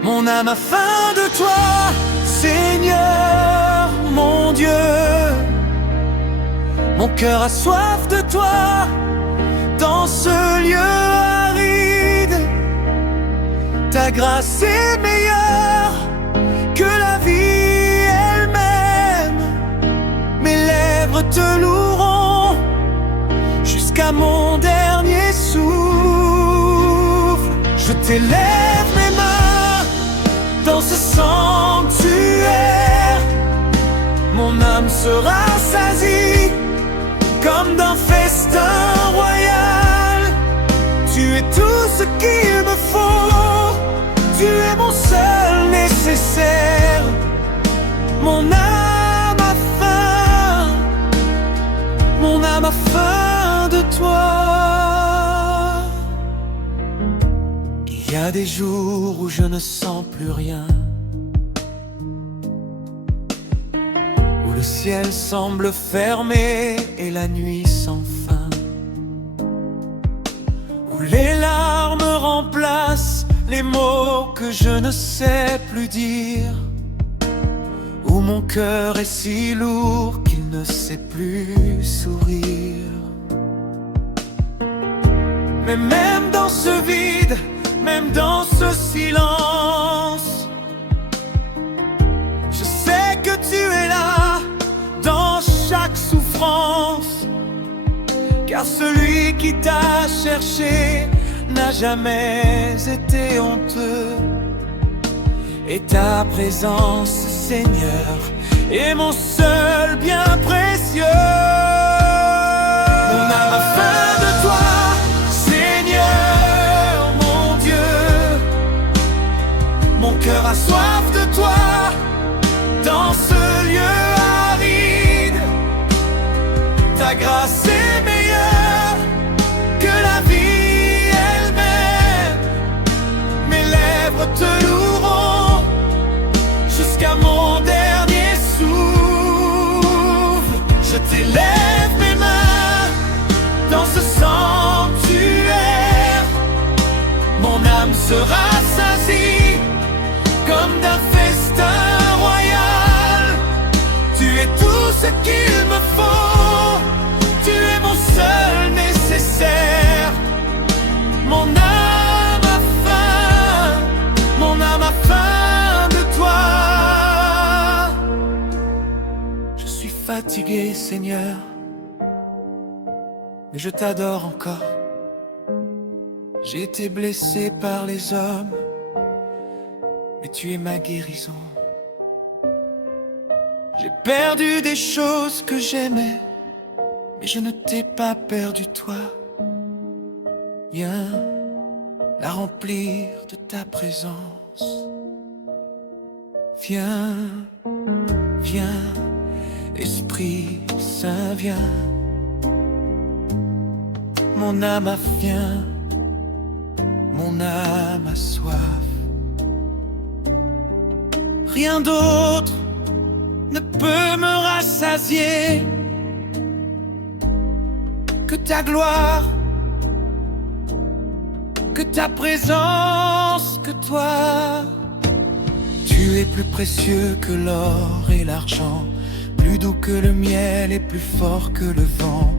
Mon âme a faim de toi, Seigneur, mon Dieu. Mon cœur a soif de toi dans ce lieu aride. Ta grâce est meilleure que la vie elle-même. Mes lèvres te loueront jusqu'à mon dernier souffle. Je t'élève mes mains dans ce sanctuaire. Mon âme sera rassasie comme d'un festin royal. Tu es tout ce qu'il me faut. Tu es mon seul nécessaire. Mon âme a faim. Mon âme a faim de toi. Il y a des jours où je ne sens plus rien, où le ciel semble fermé et la nuit sans fin, où les larmes remplacent les mots que je ne sais plus dire, où mon cœur est si lourd qu'il ne sait plus sourire. Mais même dans ce vide, même dans ce silence, je sais que tu es là dans chaque souffrance. Car celui qui t'a cherché n'a jamais été honteux. Et ta présence, Seigneur, est mon seul bien précieux. Mon âme a faim de toi, Seigneur, mon Dieu. Mon cœur a soif de toi dans ce lieu aride. Ta grâce est meilleure que la vie elle-même. Mes lèvres te loueront jusqu'à mon dernier souffle. Je t'élève fatigué, Seigneur, mais je t'adore encore. J'ai été blessé par les hommes, mais tu es ma guérison. J'ai perdu des choses que j'aimais, mais je ne t'ai pas perdu toi. Viens la remplir de ta présence. Viens, viens, Esprit Saint, viens. Mon âme a faim, mon âme a soif. Rien d'autre ne peut me rassasier que ta gloire, que ta présence, que toi. Tu es plus précieux que l'or et l'argent, plus doux que le miel et plus fort que le vent.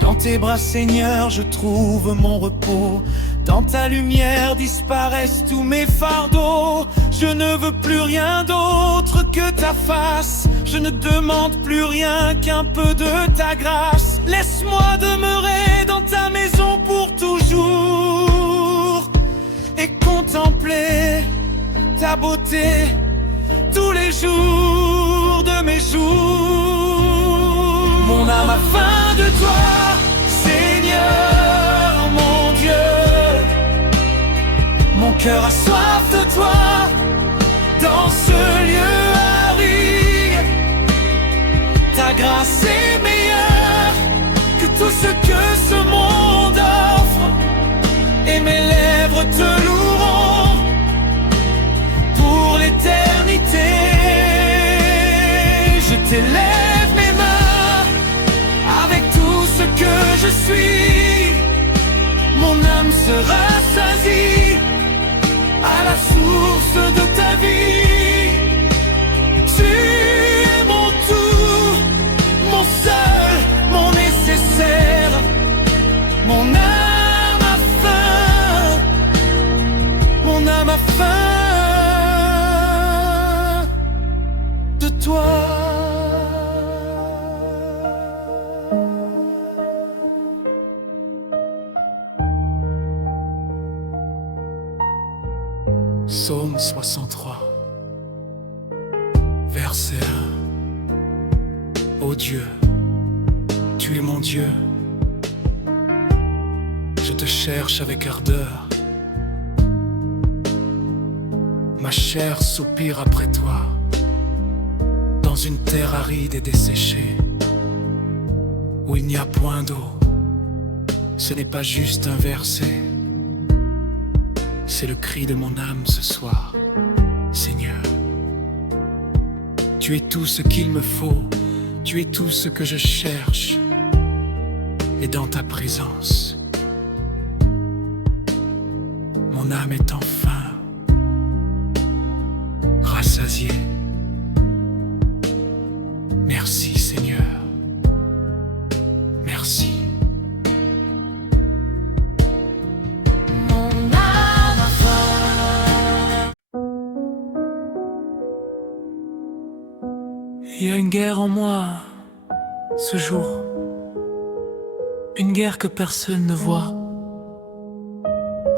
Dans tes bras, Seigneur, je trouve mon repos. Dans ta lumière disparaissent tous mes fardeaux. Je ne veux plus rien d'autre que ta face. Je ne demande plus rien qu'un peu de ta grâce. Laisse-moi demeurer dans ta maison pour toujours et contempler ta beauté tous les jours de mes jours. Mon âme a faim de toi, Seigneur, mon Dieu. Mon cœur a soif de toi dans ce lieu aride. Ta grâce est meilleure que tout ce que ce monde offre, et mes lèvres te loueront pour l'éternité. Je t'élève mes mains avec tout ce que je suis. Mon âme se rassasie à la source de ta vie. Tu es mon tout, mon seul, mon nécessaire. Mon âme a faim, mon âme a faim de toi. Psaume 63, verset 1. Ô Dieu, tu es mon Dieu. Je te cherche avec ardeur. Ma chair soupire après toi, dans une terre aride et desséchée, où il n'y a point d'eau. Ce n'est pas juste un verset, c'est le cri de mon âme ce soir. Seigneur, tu es tout ce qu'il me faut, tu es tout ce que je cherche, et dans ta présence, mon âme est enfin rassasiée. Merci Seigneur, merci. Il y a une guerre en moi, ce jour, une guerre que personne ne voit,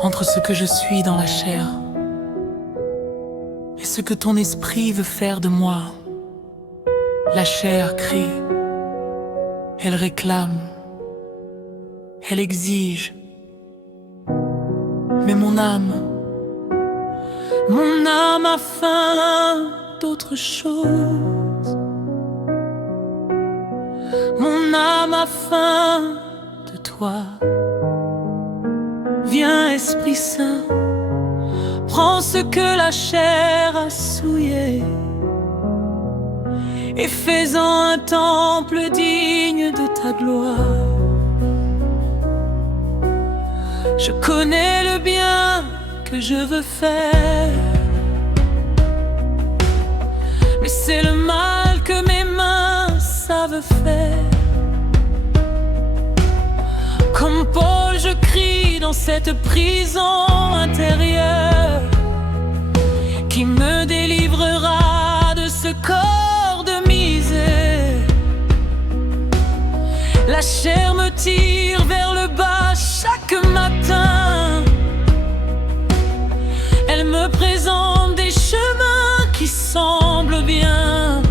entre ce que je suis dans la chair et ce que ton esprit veut faire de moi. La chair crie, elle réclame, elle exige, mais mon âme a faim d'autre chose. Mon âme a faim de toi. Viens Esprit Saint, prends ce que la chair a souillé et fais-en un temple digne de ta gloire. Je connais le bien que je veux faire, mais c'est le mal que mes mains savent faire. Comme Paul, je crie dans cette prison intérieure qui me délivrera de ce corps de misère. La chair me tire vers le bas chaque matin. Elle me présente des chemins qui semblent bien,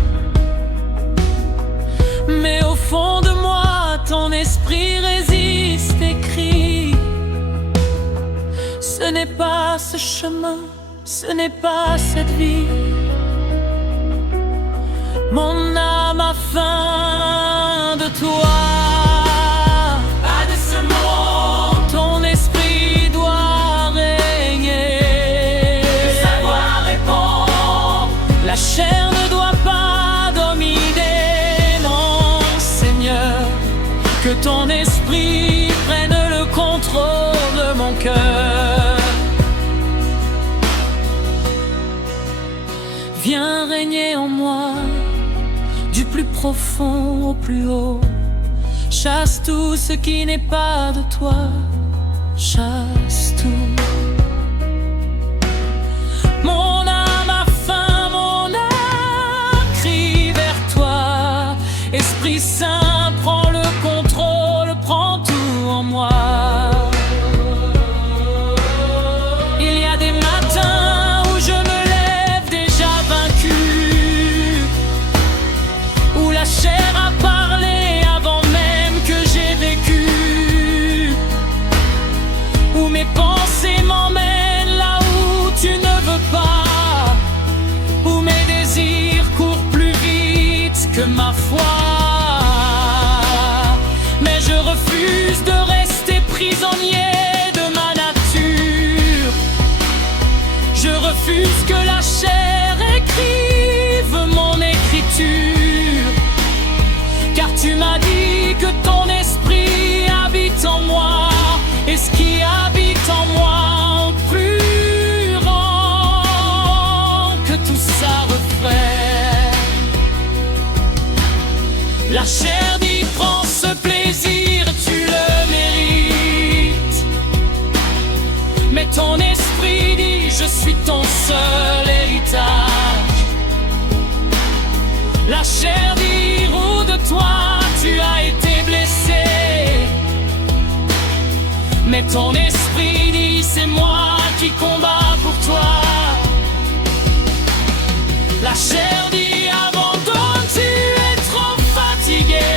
mais au fond de moi, ton esprit résiste et crie: ce n'est pas ce chemin, ce n'est pas cette vie. Mon âme a faim de toi. Pas de ce monde, Ton esprit doit régner. le savoir est bon. La chair ne doit pas dominer, non, Seigneur. Que ton esprit prenne le contrôle de mon cœur. Viens régner en moi, du plus profond au plus haut. Chasse tout ce qui n'est pas de toi, chasse tout. Mon âme a faim, mon âme crie vers toi. Esprit Saint, prends le contrôle, prends tout en moi. Il y a des matins où je me lève déjà vaincu, où la chair a parlé avant même que j'ai vécu, où mes pensées m'emmènent là où tu ne veux pas, où mes désirs courent plus vite que ma foi. Mais je refuse de rester prisonnier de ma nature. Je refuse que la chair écrive mon écriture, car tu m'as dit que ton esprit habite en moi, et ce qui habite en moi en plus rend que tout ça refraie. La chair dit prends ce plaisir, tu le mérites, mais ton esprit dit je suis ton seul héritage. La chair dit roue de toi, tu as été blessé, mais ton esprit dit c'est moi qui combats pour toi. La chair dit abandonne, tu es trop fatigué,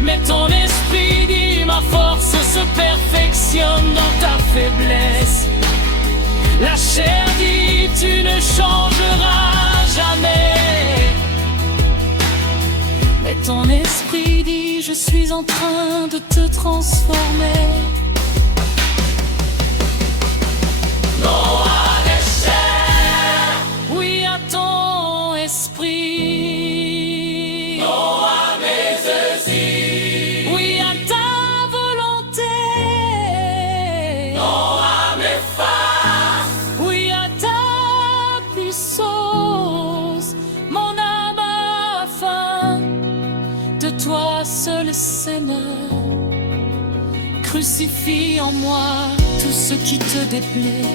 mais ton esprit dit ma force se perfectionne dans ta faiblesse. La chair dit tu ne changeras jamais, mais ton esprit dit je suis en train de te transformer. Non à des chairs, Oui à ton esprit. non à mes désirs, Oui à ta volonté. non à mes faces. Oui à ta puissance. Mon âme a faim de toi seul, Seigneur. Crucifie en moi tout ce qui te déplaît.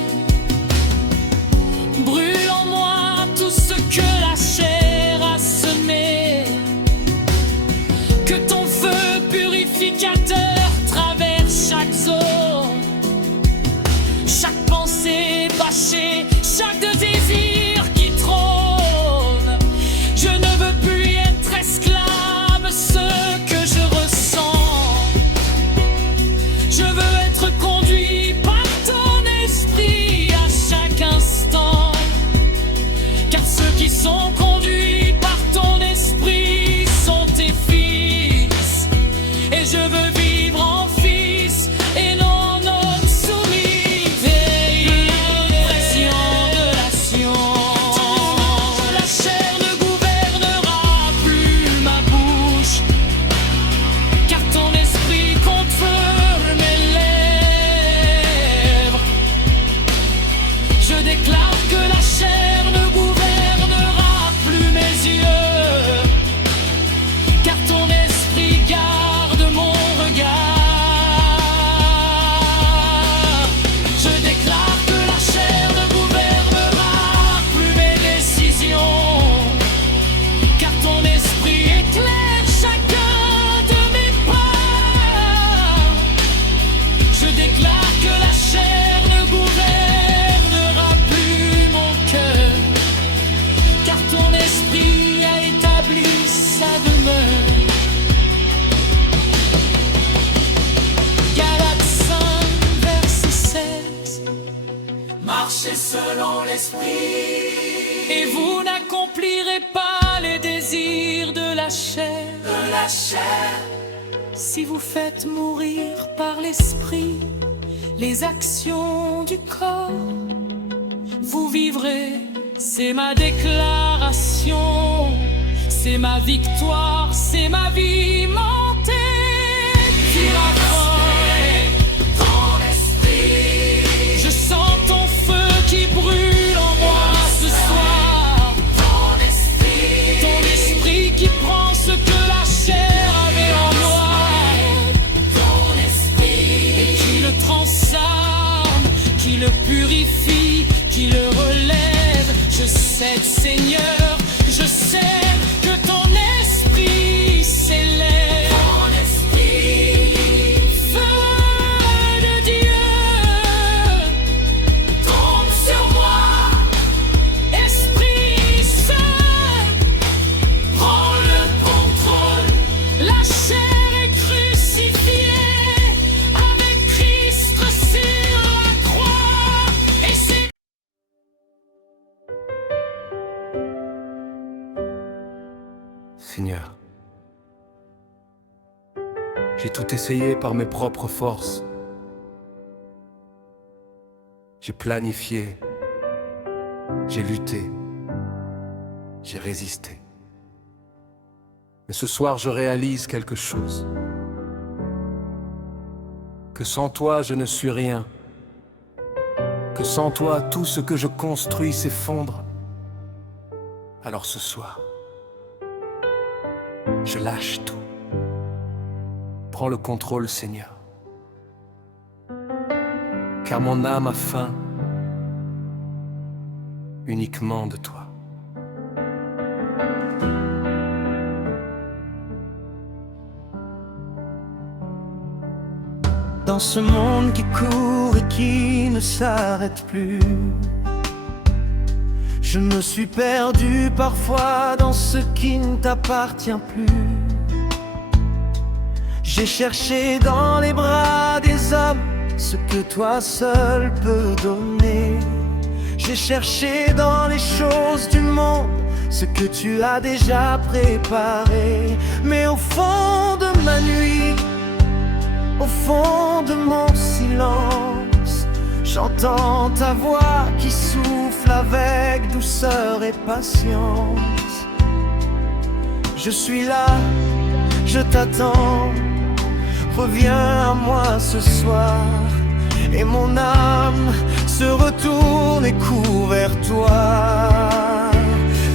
Brûle en moi tout ce que la chair a semé. Que ton feu purificateur traverse chaque zone, chaque pensée bâchée, chaque désir qui trône. Je ne veux plus être esclave, ce que je ressens. Je veux être conduit par ton esprit à chaque instant. chair. Si vous faites mourir par l'esprit les actions du corps, vous vivrez, c'est ma déclaration, c'est ma victoire, c'est ma vie montée. Ton esprit, je sens ton feu qui brûle en moi ce soir. Ton esprit qui prend ce que la chair avait en moi, et qui le transforme, qui le purifie, qui le relève. Je sais, Seigneur, je sais que ton esprit s'élève. Feu de Dieu, tombe sur moi. Esprit Saint, Prends le contrôle. la chair est crucifiée avec Christ sur la croix. Et c'est Seigneur, j'ai tout essayé par mes propres forces. J'ai planifié, j'ai lutté, j'ai résisté. Mais ce soir, je réalise quelque chose. Que sans toi, je ne suis rien. Que sans toi, tout ce que je construis s'effondre. Alors ce soir, je lâche tout. Prends le contrôle, Seigneur. Car mon âme a faim uniquement de toi. Dans ce monde qui court et qui ne s'arrête plus, je me suis perdu parfois dans ce qui ne t'appartient plus. J'ai cherché dans les bras des hommes ce que toi seul peux donner. J'ai cherché dans les choses du monde ce que tu as déjà préparé. Mais au fond de ma nuit, au fond de mon silence, j'entends ta voix qui souffle avec douceur et patience. Je suis là, je t'attends, reviens à moi ce soir. Et mon âme se retourne et court vers toi.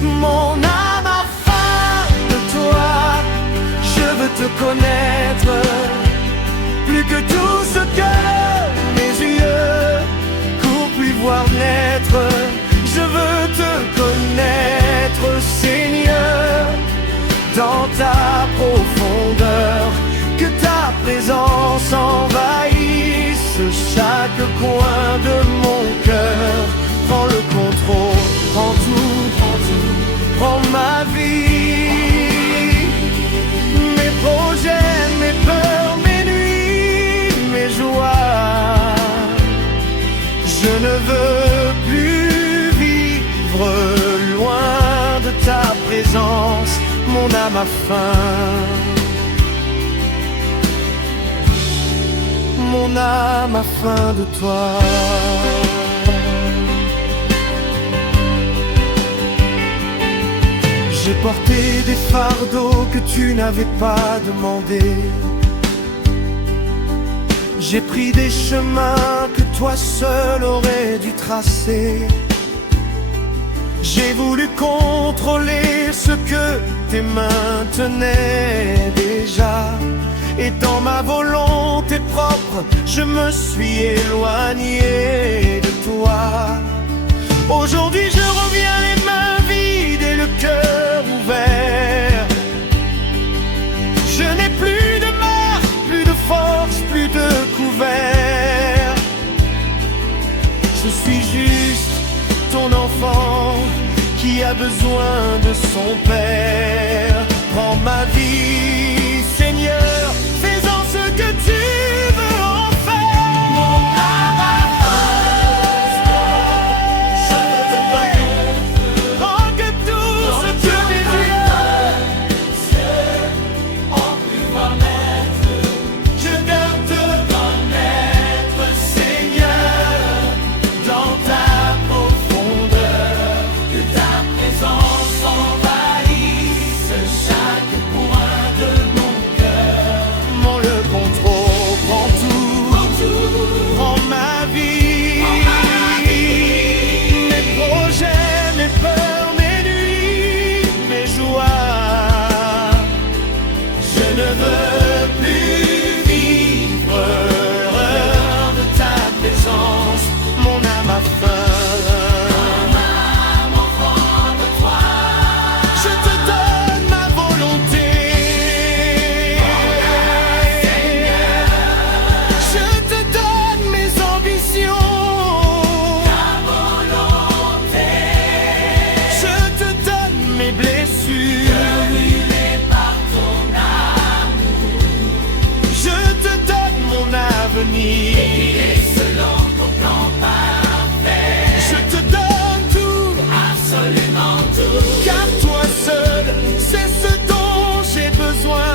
Mon âme a faim de toi, je veux te connaître. Plus que tout ce que mes yeux courent puis voir naître. Je veux te connaître, Seigneur, dans ta profondeur. Que ta présence envahisse chaque coin de mon cœur. Prends le contrôle, prends tout, prends ma vie, mes projets, mes peurs, mes nuits, mes joies. Je ne veux plus vivre loin de ta présence. Mon âme a faim, mon âme a faim de toi. J'ai porté des fardeaux que tu n'avais pas demandés. J'ai pris des chemins que toi seul aurais dû tracer. J'ai voulu contrôler ce que tes mains tenaient déjà. Et dans ma volonté propre, je me suis éloigné de toi. Aujourd'hui je reviens les mains vides et le cœur ouvert. Je n'ai plus de marque, plus de force, plus de couvert. Je suis juste ton enfant qui a besoin de son père. Prends ma vie, Seigneur, fais-en ce que tu veux en faire. Mon âme a faim, je veux te connaître. Prends que tout ce que mes yeux mes blessures. Brûlé par ton amour, Je te donne mon avenir. et selon ton plan parfait, Je te donne tout, absolument tout. car toi seul, c'est ce dont j'ai besoin.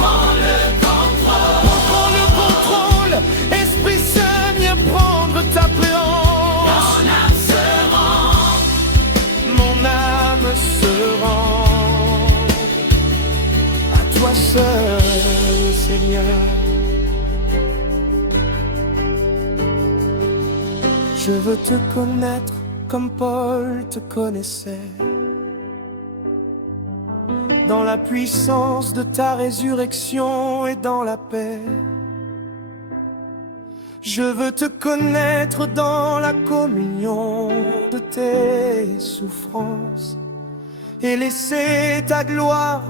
Prends le contrôle, Prends le contrôle, Esprit Saint, viens prendre ta préance. mon âme se rend. Mon âme se rend à toi seul, Seigneur. Je veux te connaître comme Paul te connaissait, dans la puissance de ta résurrection et dans la paix. Je veux te connaître dans la communion de tes souffrances et laisser ta gloire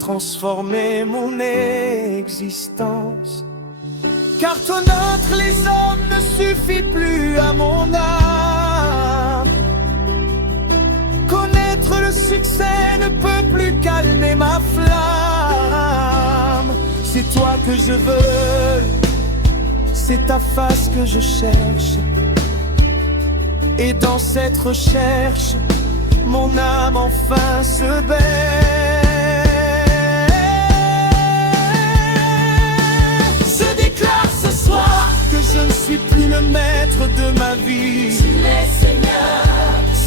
transformer mon existence. Car ton autre, les hommes, ne suffit plus à mon âme. Connaître le succès ne peut plus calmer ma flamme. C'est toi que je veux, c'est ta face que je cherche. Et dans cette recherche, mon âme enfin se baisse. Je déclare ce soir que je ne suis plus le maître de ma vie. Tu es Seigneur,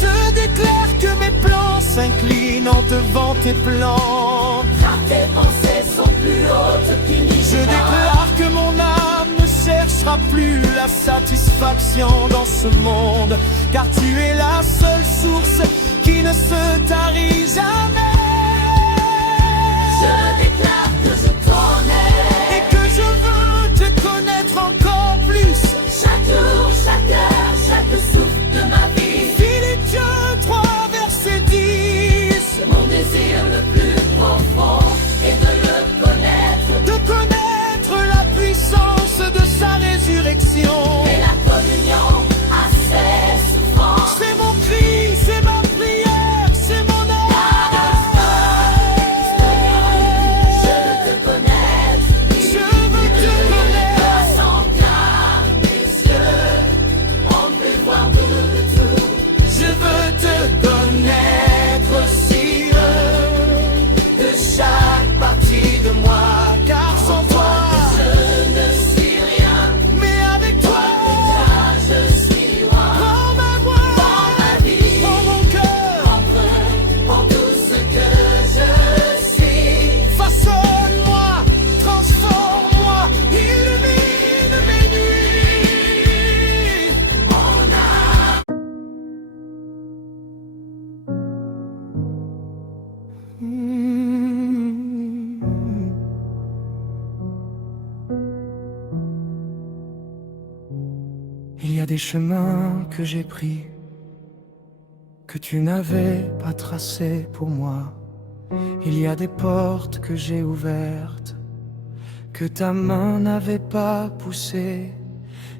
Je déclare que mes plans s'inclinent en devant tes plans. car tes pensées sont plus hautes qu'une Je déclare que mon âme ne cherchera plus la satisfaction dans ce monde, car tu es la seule source qui ne se tarit jamais. Je déclare que je t'en ai. Et que je veux te connaître encore plus. Chaque jour, chaque heure, chaque souffle de ma vie, Philippiens 3, verset 10. mon désir le plus profond est de le connaître De connaître la puissance de sa résurrection. et la communion à ses souffrances. C'est mon cri, c'est ma prière, c'est mon âme. Je veux te connaître, Je veux te connaître. sans qu'à mes yeux, on peut voir tout. Je veux te connaître aussi de chaque partie de moi. Car sans toi, Je ne suis rien, mais avec toi, car je suis loin. prends ma voix, Ma vie, prends mon cœur. pour tout ce que je suis. Façonne-moi, transforme-moi, illumine mes nuits. Il y a des chemins que j'ai pris, que tu n'avais pas tracés pour moi. Il y a des portes que j'ai ouvertes, que ta main n'avait pas poussées.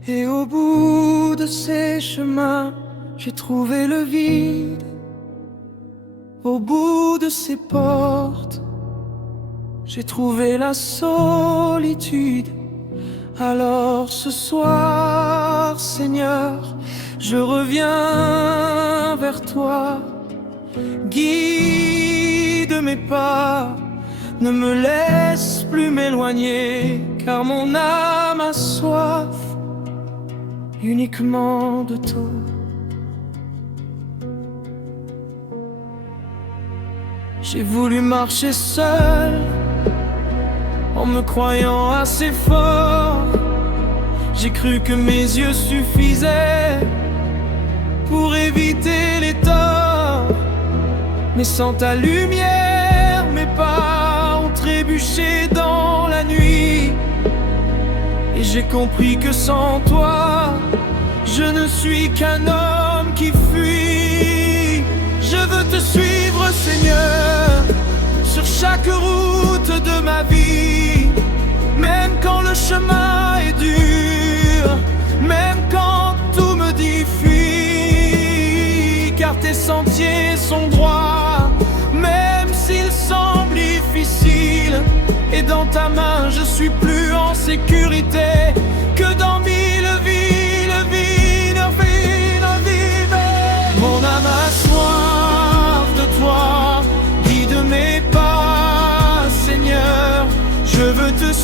Et au bout de ces chemins, j'ai trouvé le vide. Au bout de ces portes, j'ai trouvé la solitude. Alors ce soir, Seigneur, je reviens vers toi. Guide mes pas, ne me laisse plus m'éloigner, car mon âme a soif uniquement de toi. J'ai voulu marcher seul, en me croyant assez fort. J'ai cru que mes yeux suffisaient pour éviter les torts. Mais sans ta lumière, mes pas ont trébuché dans la nuit. Et j'ai compris que sans toi, je ne suis qu'un homme qui fuit. Je veux te suivre, Seigneur, sur chaque route de ma vie. Même quand le chemin est dur, même quand tout me dit fuis, car tes sentiers sont droits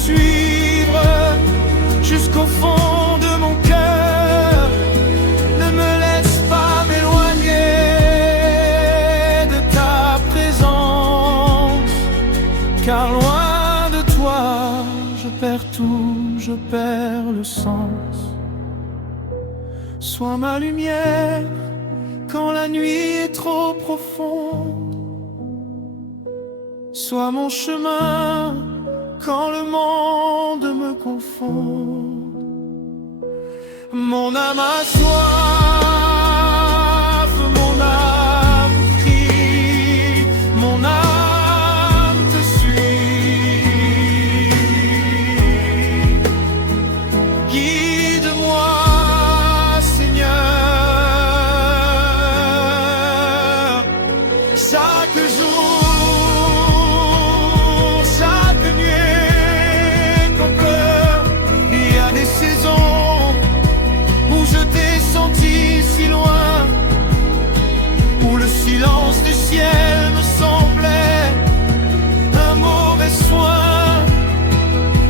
suivre jusqu'au fond de mon cœur. Ne me laisse pas m'éloigner de ta présence, car loin de toi, je perds tout, je perds le sens. Sois ma lumière quand la nuit est trop profonde. Sois mon chemin quand le monde me confond. Mon âme a soif, mon âme crie, mon âme te suit. Guide-moi, Seigneur, chaque jour. Le silence du ciel me semblait un mauvais soin,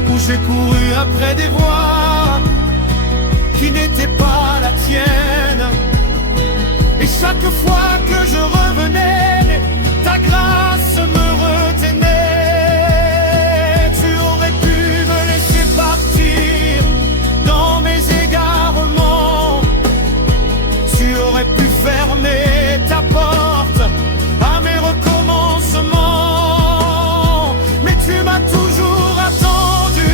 où j'ai couru après des voies qui n'étaient pas la tienne. Et chaque fois que je revenais, ta grâce me retenait. Tu aurais pu me laisser partir dans mes égarements. Tu aurais pu fermer ta porte à mes recommencements, mais tu m'as toujours attendu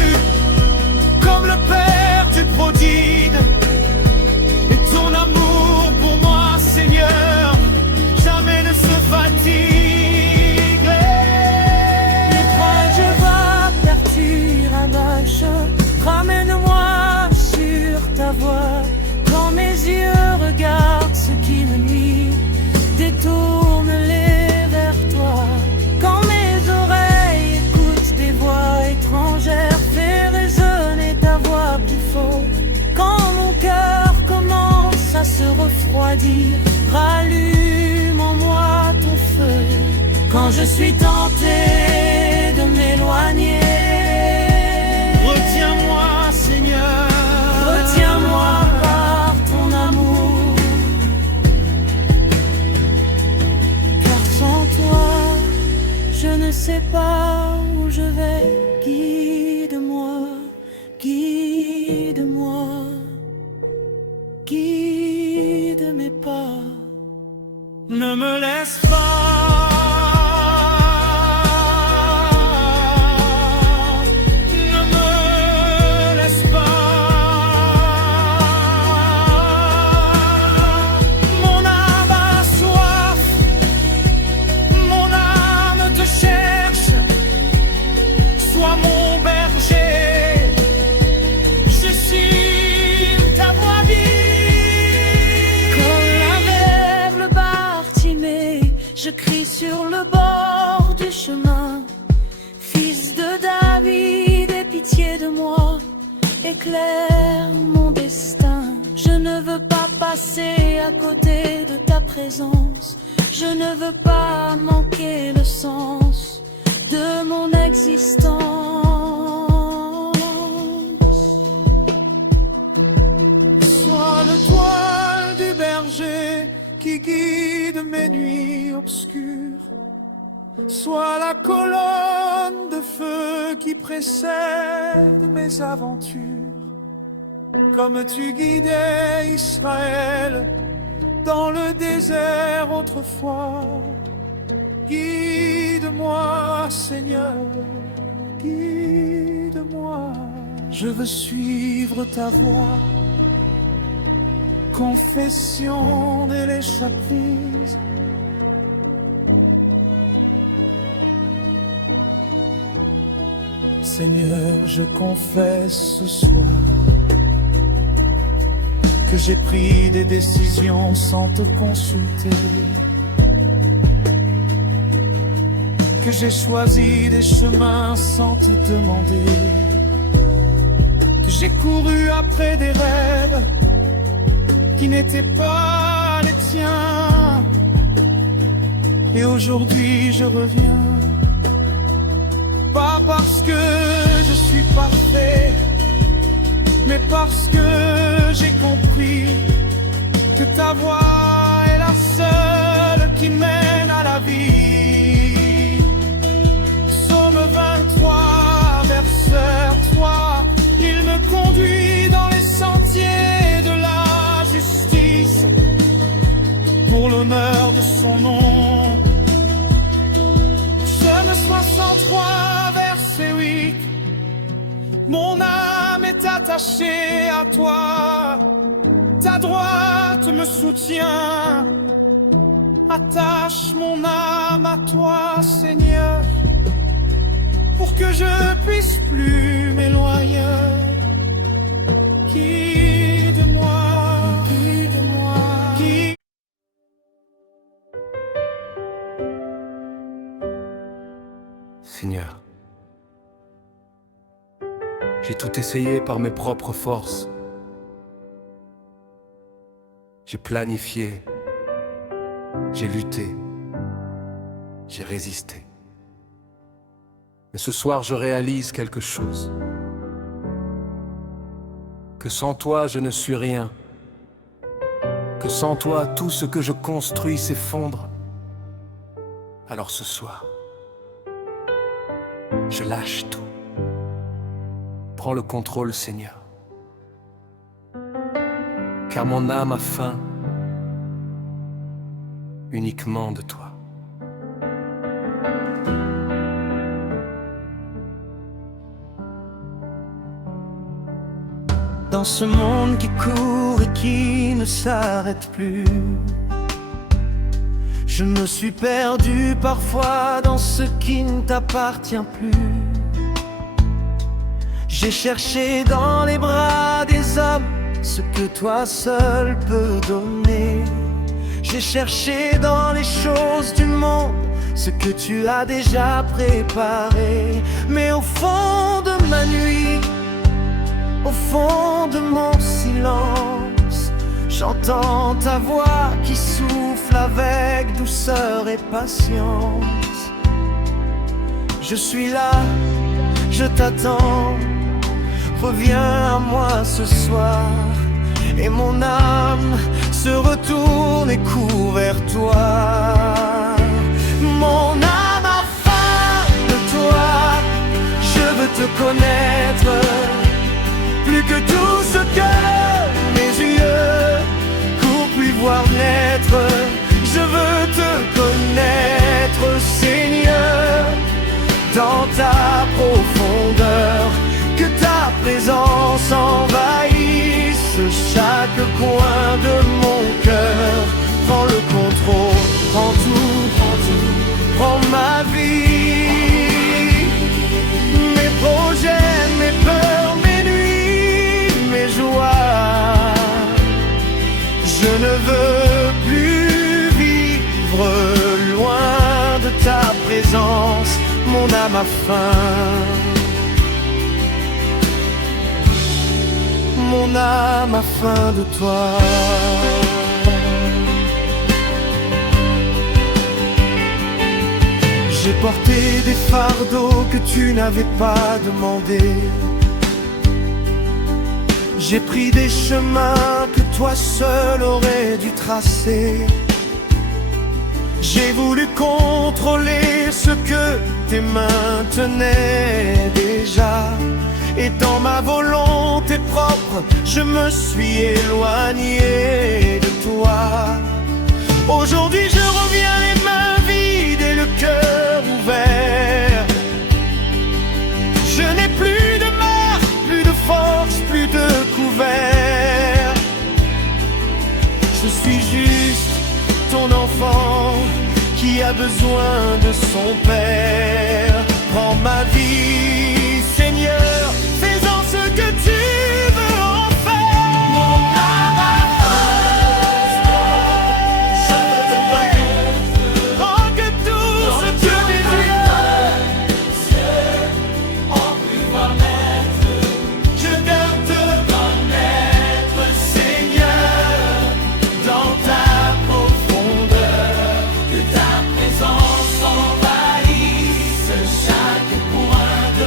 comme le Père du prodigue. Et ton amour pour moi, Seigneur, jamais ne se fatigue. Les croix, je vais partir à marche. Ramène-moi sur ta voie. Quand mes yeux regardent ce qui me nuit, détourne-les vers toi. Quand mes oreilles écoutent des voix étrangères, fais résonner ta voix plus fort. Quand mon cœur commence à se refroidir, rallume en moi ton feu. Quand je suis tenté de m'éloigner, Retiens-moi, Seigneur, retiens-moi par ton amour. Sans toi, je ne sais pas où je vais. Guide-moi, guide-moi, guide mes pas. ne me laisse pas. Je crie sur le bord du chemin, fils de David, aie pitié de moi, éclaire mon destin. Je ne veux pas passer à côté de ta présence, je ne veux pas manquer le sens de mon existence. Sois le toit du berger qui guide mes nuits obscures. Sois la colonne de feu qui précède mes aventures. Comme tu guidais Israël dans le désert autrefois. Guide-moi, Seigneur, guide-moi. Je veux suivre ta voie. Confession de l'échapprise. Seigneur, je confesse ce soir que j'ai pris des décisions sans te consulter, que j'ai choisi des chemins sans te demander, que j'ai couru après des rêves qui n'étaient pas les tiens. Et aujourd'hui je reviens, pas parce que je suis parfait, mais parce que j'ai compris que ta voix est la seule qui mène à la vie. Psaume 23, verset 3, il me conduit dans les sentiers de la justice, pour l'honneur de son nom. Psaume 63, verset 8, mon âme est attachée à toi, ta droite me soutient. Attache mon âme à toi, Seigneur, pour que je puisse plus m'éloigner. Guide-moi, guide-moi, guide. Seigneur, j'ai tout essayé par mes propres forces. J'ai planifié, j'ai lutté, j'ai résisté. Mais ce soir, je réalise quelque chose. Que sans toi, je ne suis rien. Que sans toi, tout ce que je construis s'effondre. Alors ce soir, je lâche tout. Prends le contrôle, Seigneur. Car mon âme a faim uniquement de toi. Dans ce monde qui court et qui ne s'arrête plus, je me suis perdu parfois dans ce qui ne t'appartient plus. J'ai cherché dans les bras des hommes ce que toi seul peux donner. J'ai cherché dans les choses du monde ce que tu as déjà préparé. Mais au fond de ma nuit, au fond de mon silence, j'entends ta voix qui souffle avec douceur et patience. Je suis là, je t'attends, reviens à moi ce soir. Et mon âme se retourne et court vers toi. Mon âme a faim de toi, je veux te connaître. Plus que tout ce que mes yeux courent puis voir naître. Je veux te connaître, Seigneur, dans ta profondeur. Que ta présence envahisse chaque coin de mon cœur. Prends le contrôle, prends tout, prends ma vie. Mes projets, mes peurs, mes nuits, mes joies. Je ne veux plus vivre loin de ta présence. Mon âme a faim. Mon âme a faim de toi. J'ai porté des fardeaux que tu n'avais pas demandés. J'ai pris des chemins que toi seul aurais dû tracer. J'ai voulu contrôler ce que tes mains tenaient déjà. Et dans ma volonté propre, je me suis éloigné de toi. Aujourd'hui je reviens les mains vides et le cœur ouvert. Je n'ai plus de marque, plus de force, plus de couvert. Je suis juste ton enfant qui a besoin de son père. Prends ma vie, Seigneur, fais-en ce que tu veux en faire. Mon âme a faim, je veux te connaître. Prends que tout ce que mes yeux ont pu voir naître. Je veux te connaître, Seigneur, dans ta profondeur. Que ta présence envahisse chaque coin de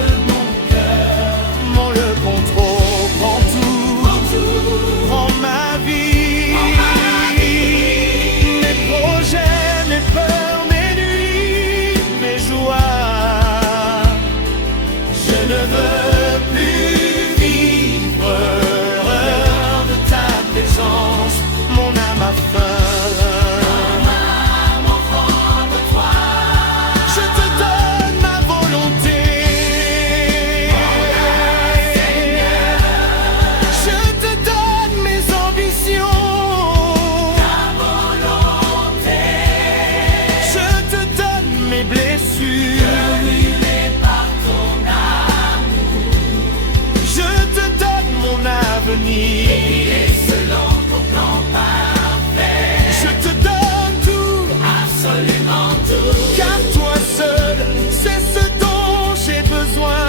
car toi seul, c'est ce dont j'ai besoin.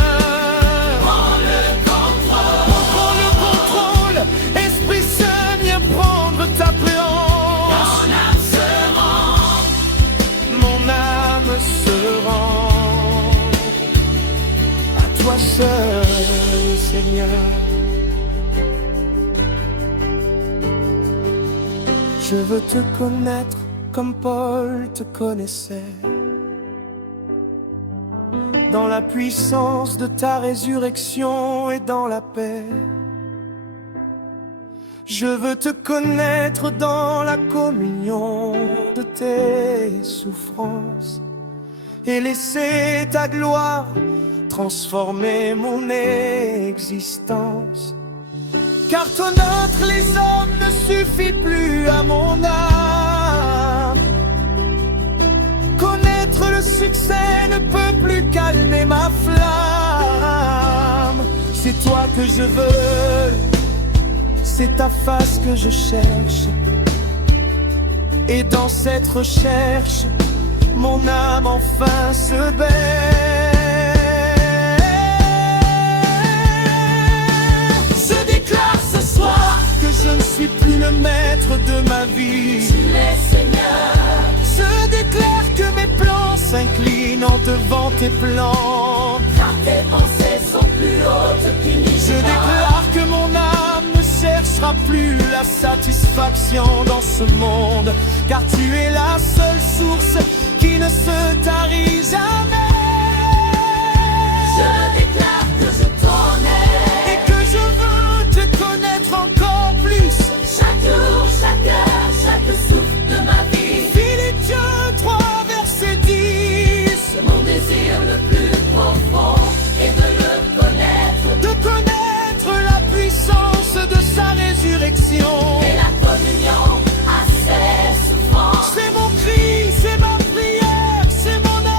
Prends le contrôle. Prends le contrôle, Esprit Saint, viens prendre ta préance. Mon âme se rend. Mon âme se rend à toi seul, Seigneur. Je veux te connaître comme Paul te connaissait, dans la puissance de ta résurrection et dans la paix. Je veux te connaître dans la communion de tes souffrances et laisser ta gloire transformer mon existence. Car ton œuvre, les hommes, ne suffit plus à mon âme. Connaître le succès ne peut plus calmer ma flamme. C'est toi que je veux, c'est ta face que je cherche. Et dans cette recherche, mon âme enfin se baisse. Je déclare ce soir que je ne suis plus le maître de ma vie. Tu l'es, Seigneur. Je déclare que mes plans s'inclinent en devant tes plans. Car tes pensées sont plus hautes qu'une Je déclare que mon âme ne cherchera plus la satisfaction dans ce monde, car tu es la seule source qui ne se tarit jamais. Je déclare que je t'en ai. Et que je veux te connaître encore plus. Chaque jour, chaque heure, chaque souffle de ma vie. Philippiens 3, verset 10. Mon désir le plus profond est de le connaître. De connaître la puissance de sa résurrection. Et la communion à ses souffrances. C'est mon cri, c'est ma prière, c'est mon âme.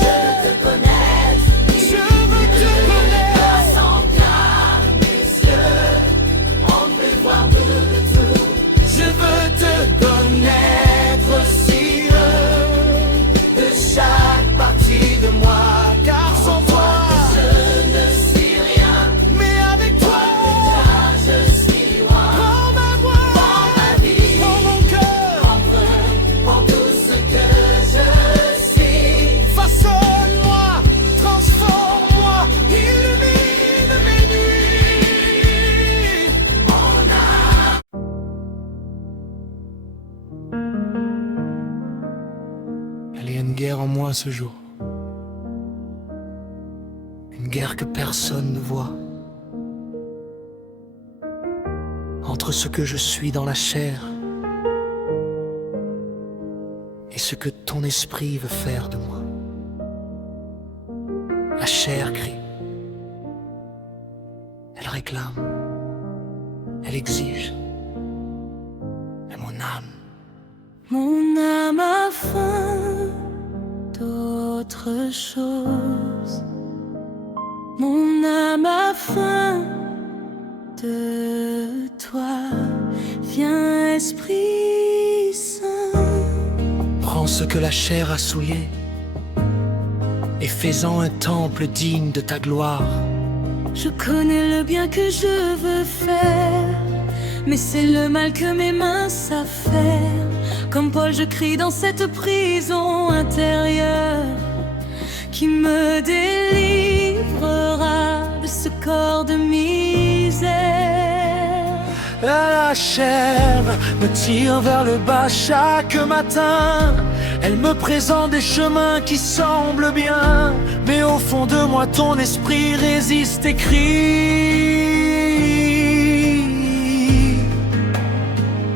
Je veux te connaître. Je veux te connaître. Sans bien mes yeux, on peut voir tout. Je veux te connaître aussi de chaque partie de moi. Car sans toi, Je ne suis rien, mais avec toi, car je suis loin. prends ma voix, Dans ma vie, prends mon cœur, pour tout ce que je suis. façonne-moi, transforme-moi, illumine mes nuits. Il y a une guerre en moi ce jour. Une guerre que personne ne voit. Entre ce que je suis dans la chair et ce que ton esprit veut faire de moi. La chair crie. Elle réclame. Elle exige. Mais mon âme, Mon âme a faim d'autre chose. Mon âme a faim de toi. Viens, Esprit Saint. prends ce que la chair a souillé et fais-en un temple digne de ta gloire. Je connais le bien que je veux faire, mais c'est le mal que mes mains savent faire. Comme Paul, je crie dans cette prison intérieure qui me délivrera de ce corps de misère. La chair me tire vers le bas chaque matin. Elle me présente des chemins qui semblent bien, mais au fond de moi ton esprit résiste et crie.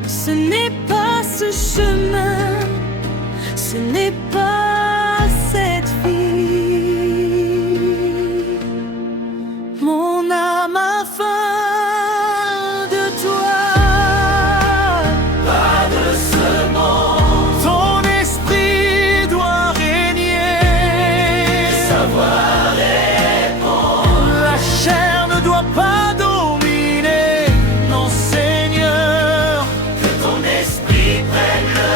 Ce n'est pas ce chemin, ce n'est pas cette vie. Mon âme a faim de toi. Pas de ce monde, Ton esprit doit régner. savoir répondre. La chair ne doit pas dominer. Non, Seigneur, Que ton esprit prenne le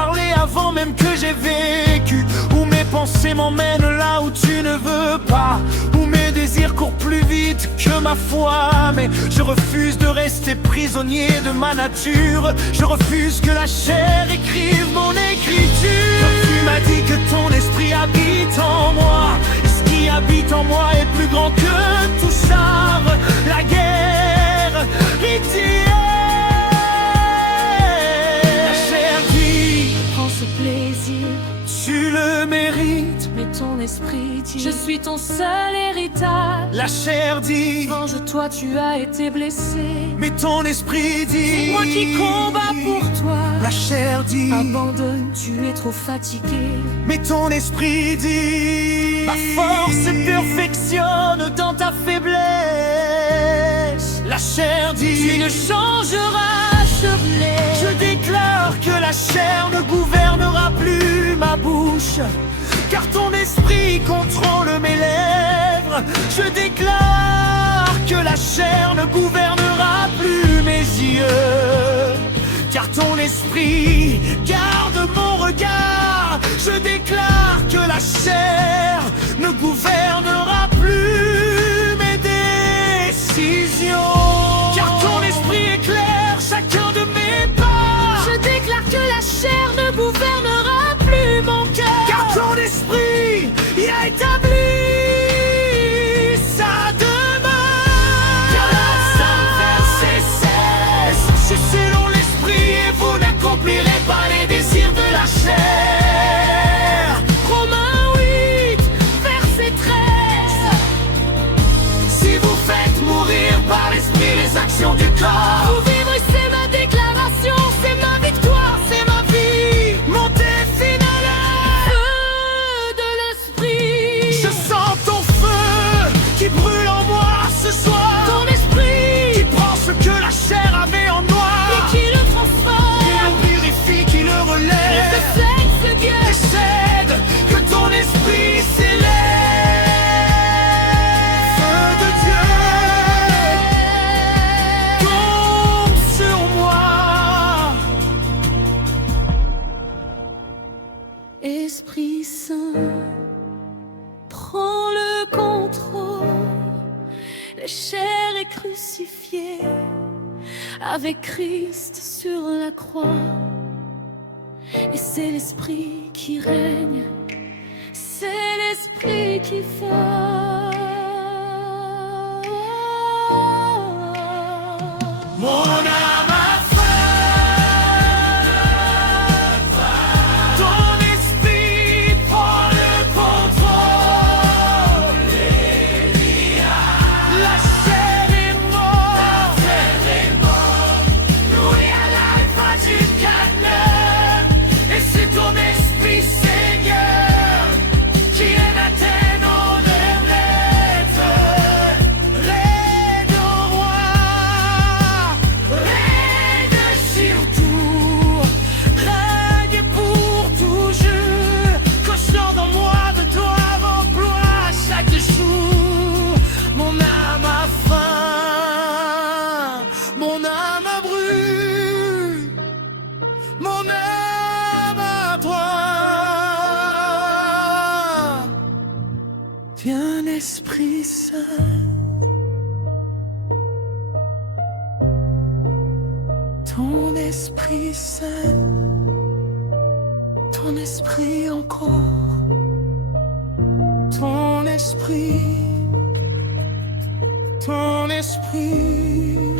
parler avant même que j'ai vécu, où mes pensées m'emmènent là où tu ne veux pas, où mes désirs courent plus vite que ma foi. Mais je refuse de rester prisonnier de ma nature, je refuse que la chair écrive mon écriture. Tu m'as dit que ton esprit habite en moi, et ce qui habite en moi est plus grand que tout ça. La guerre est tu le mérites, mais ton esprit dit je suis ton seul héritage. La chair dit venge-toi, tu as été blessé, mais ton esprit dit c'est moi qui combats pour toi. La chair dit abandonne, tu es trop fatigué, mais ton esprit dit ma force se perfectionne dans ta faiblesse. La chair dit tu ne changeras jamais. Je déclare que la chair ne gouvernera plus ma bouche, car ton esprit contrôle mes lèvres. Je déclare que la chair ne gouvernera plus mes yeux, car ton esprit garde mon regard. Je déclare que la chair ne gouvernera plus mes décisions, car ton esprit éclaire chacun de mes pas. Je déclare que la chair ne gouvernera plus mon cœur, car ton esprit y a établi sa demeure. Galates 5, verset 16. C'est selon l'esprit et vous n'accomplirez pas les désirs de la chair. Romains 8, verset 13. Si vous faites mourir par l'esprit les actions du corps, Pour vivre, c'est ma déclaration, c'est ma victoire, c'est ma vie. mon défi Feu de l'esprit. je sens ton feu qui brûle en moi ce soir. Ton esprit Qui prend ce que la chair avait en noir et qui le qui transforme. le purifie, qui le Et relève. ce sexe guère. Décède, que ton esprit s'élève. Feu de Dieu tombe sur moi. Esprit Saint, prends le contrôle. La chair est crucifiée avec Christ sur la croix. Et c'est l'esprit qui règne, c'est l'esprit qui fait. Mon âme a faim. Ton esprit prend le contrôle. La chair est morte. Nous et à l'alpha du calme. Et c'est ton esprit, Seigneur, qui est ma tête en maître. Règne au roi, règne sur tout, règne pour toujours. Cochant dans moi de toi, emploie chaque jour. Mon âme a faim, mon âme a brûle, mon âme a toi. Viens Esprit Saint, ton Esprit Saint, ton esprit encore, ton esprit, ton esprit.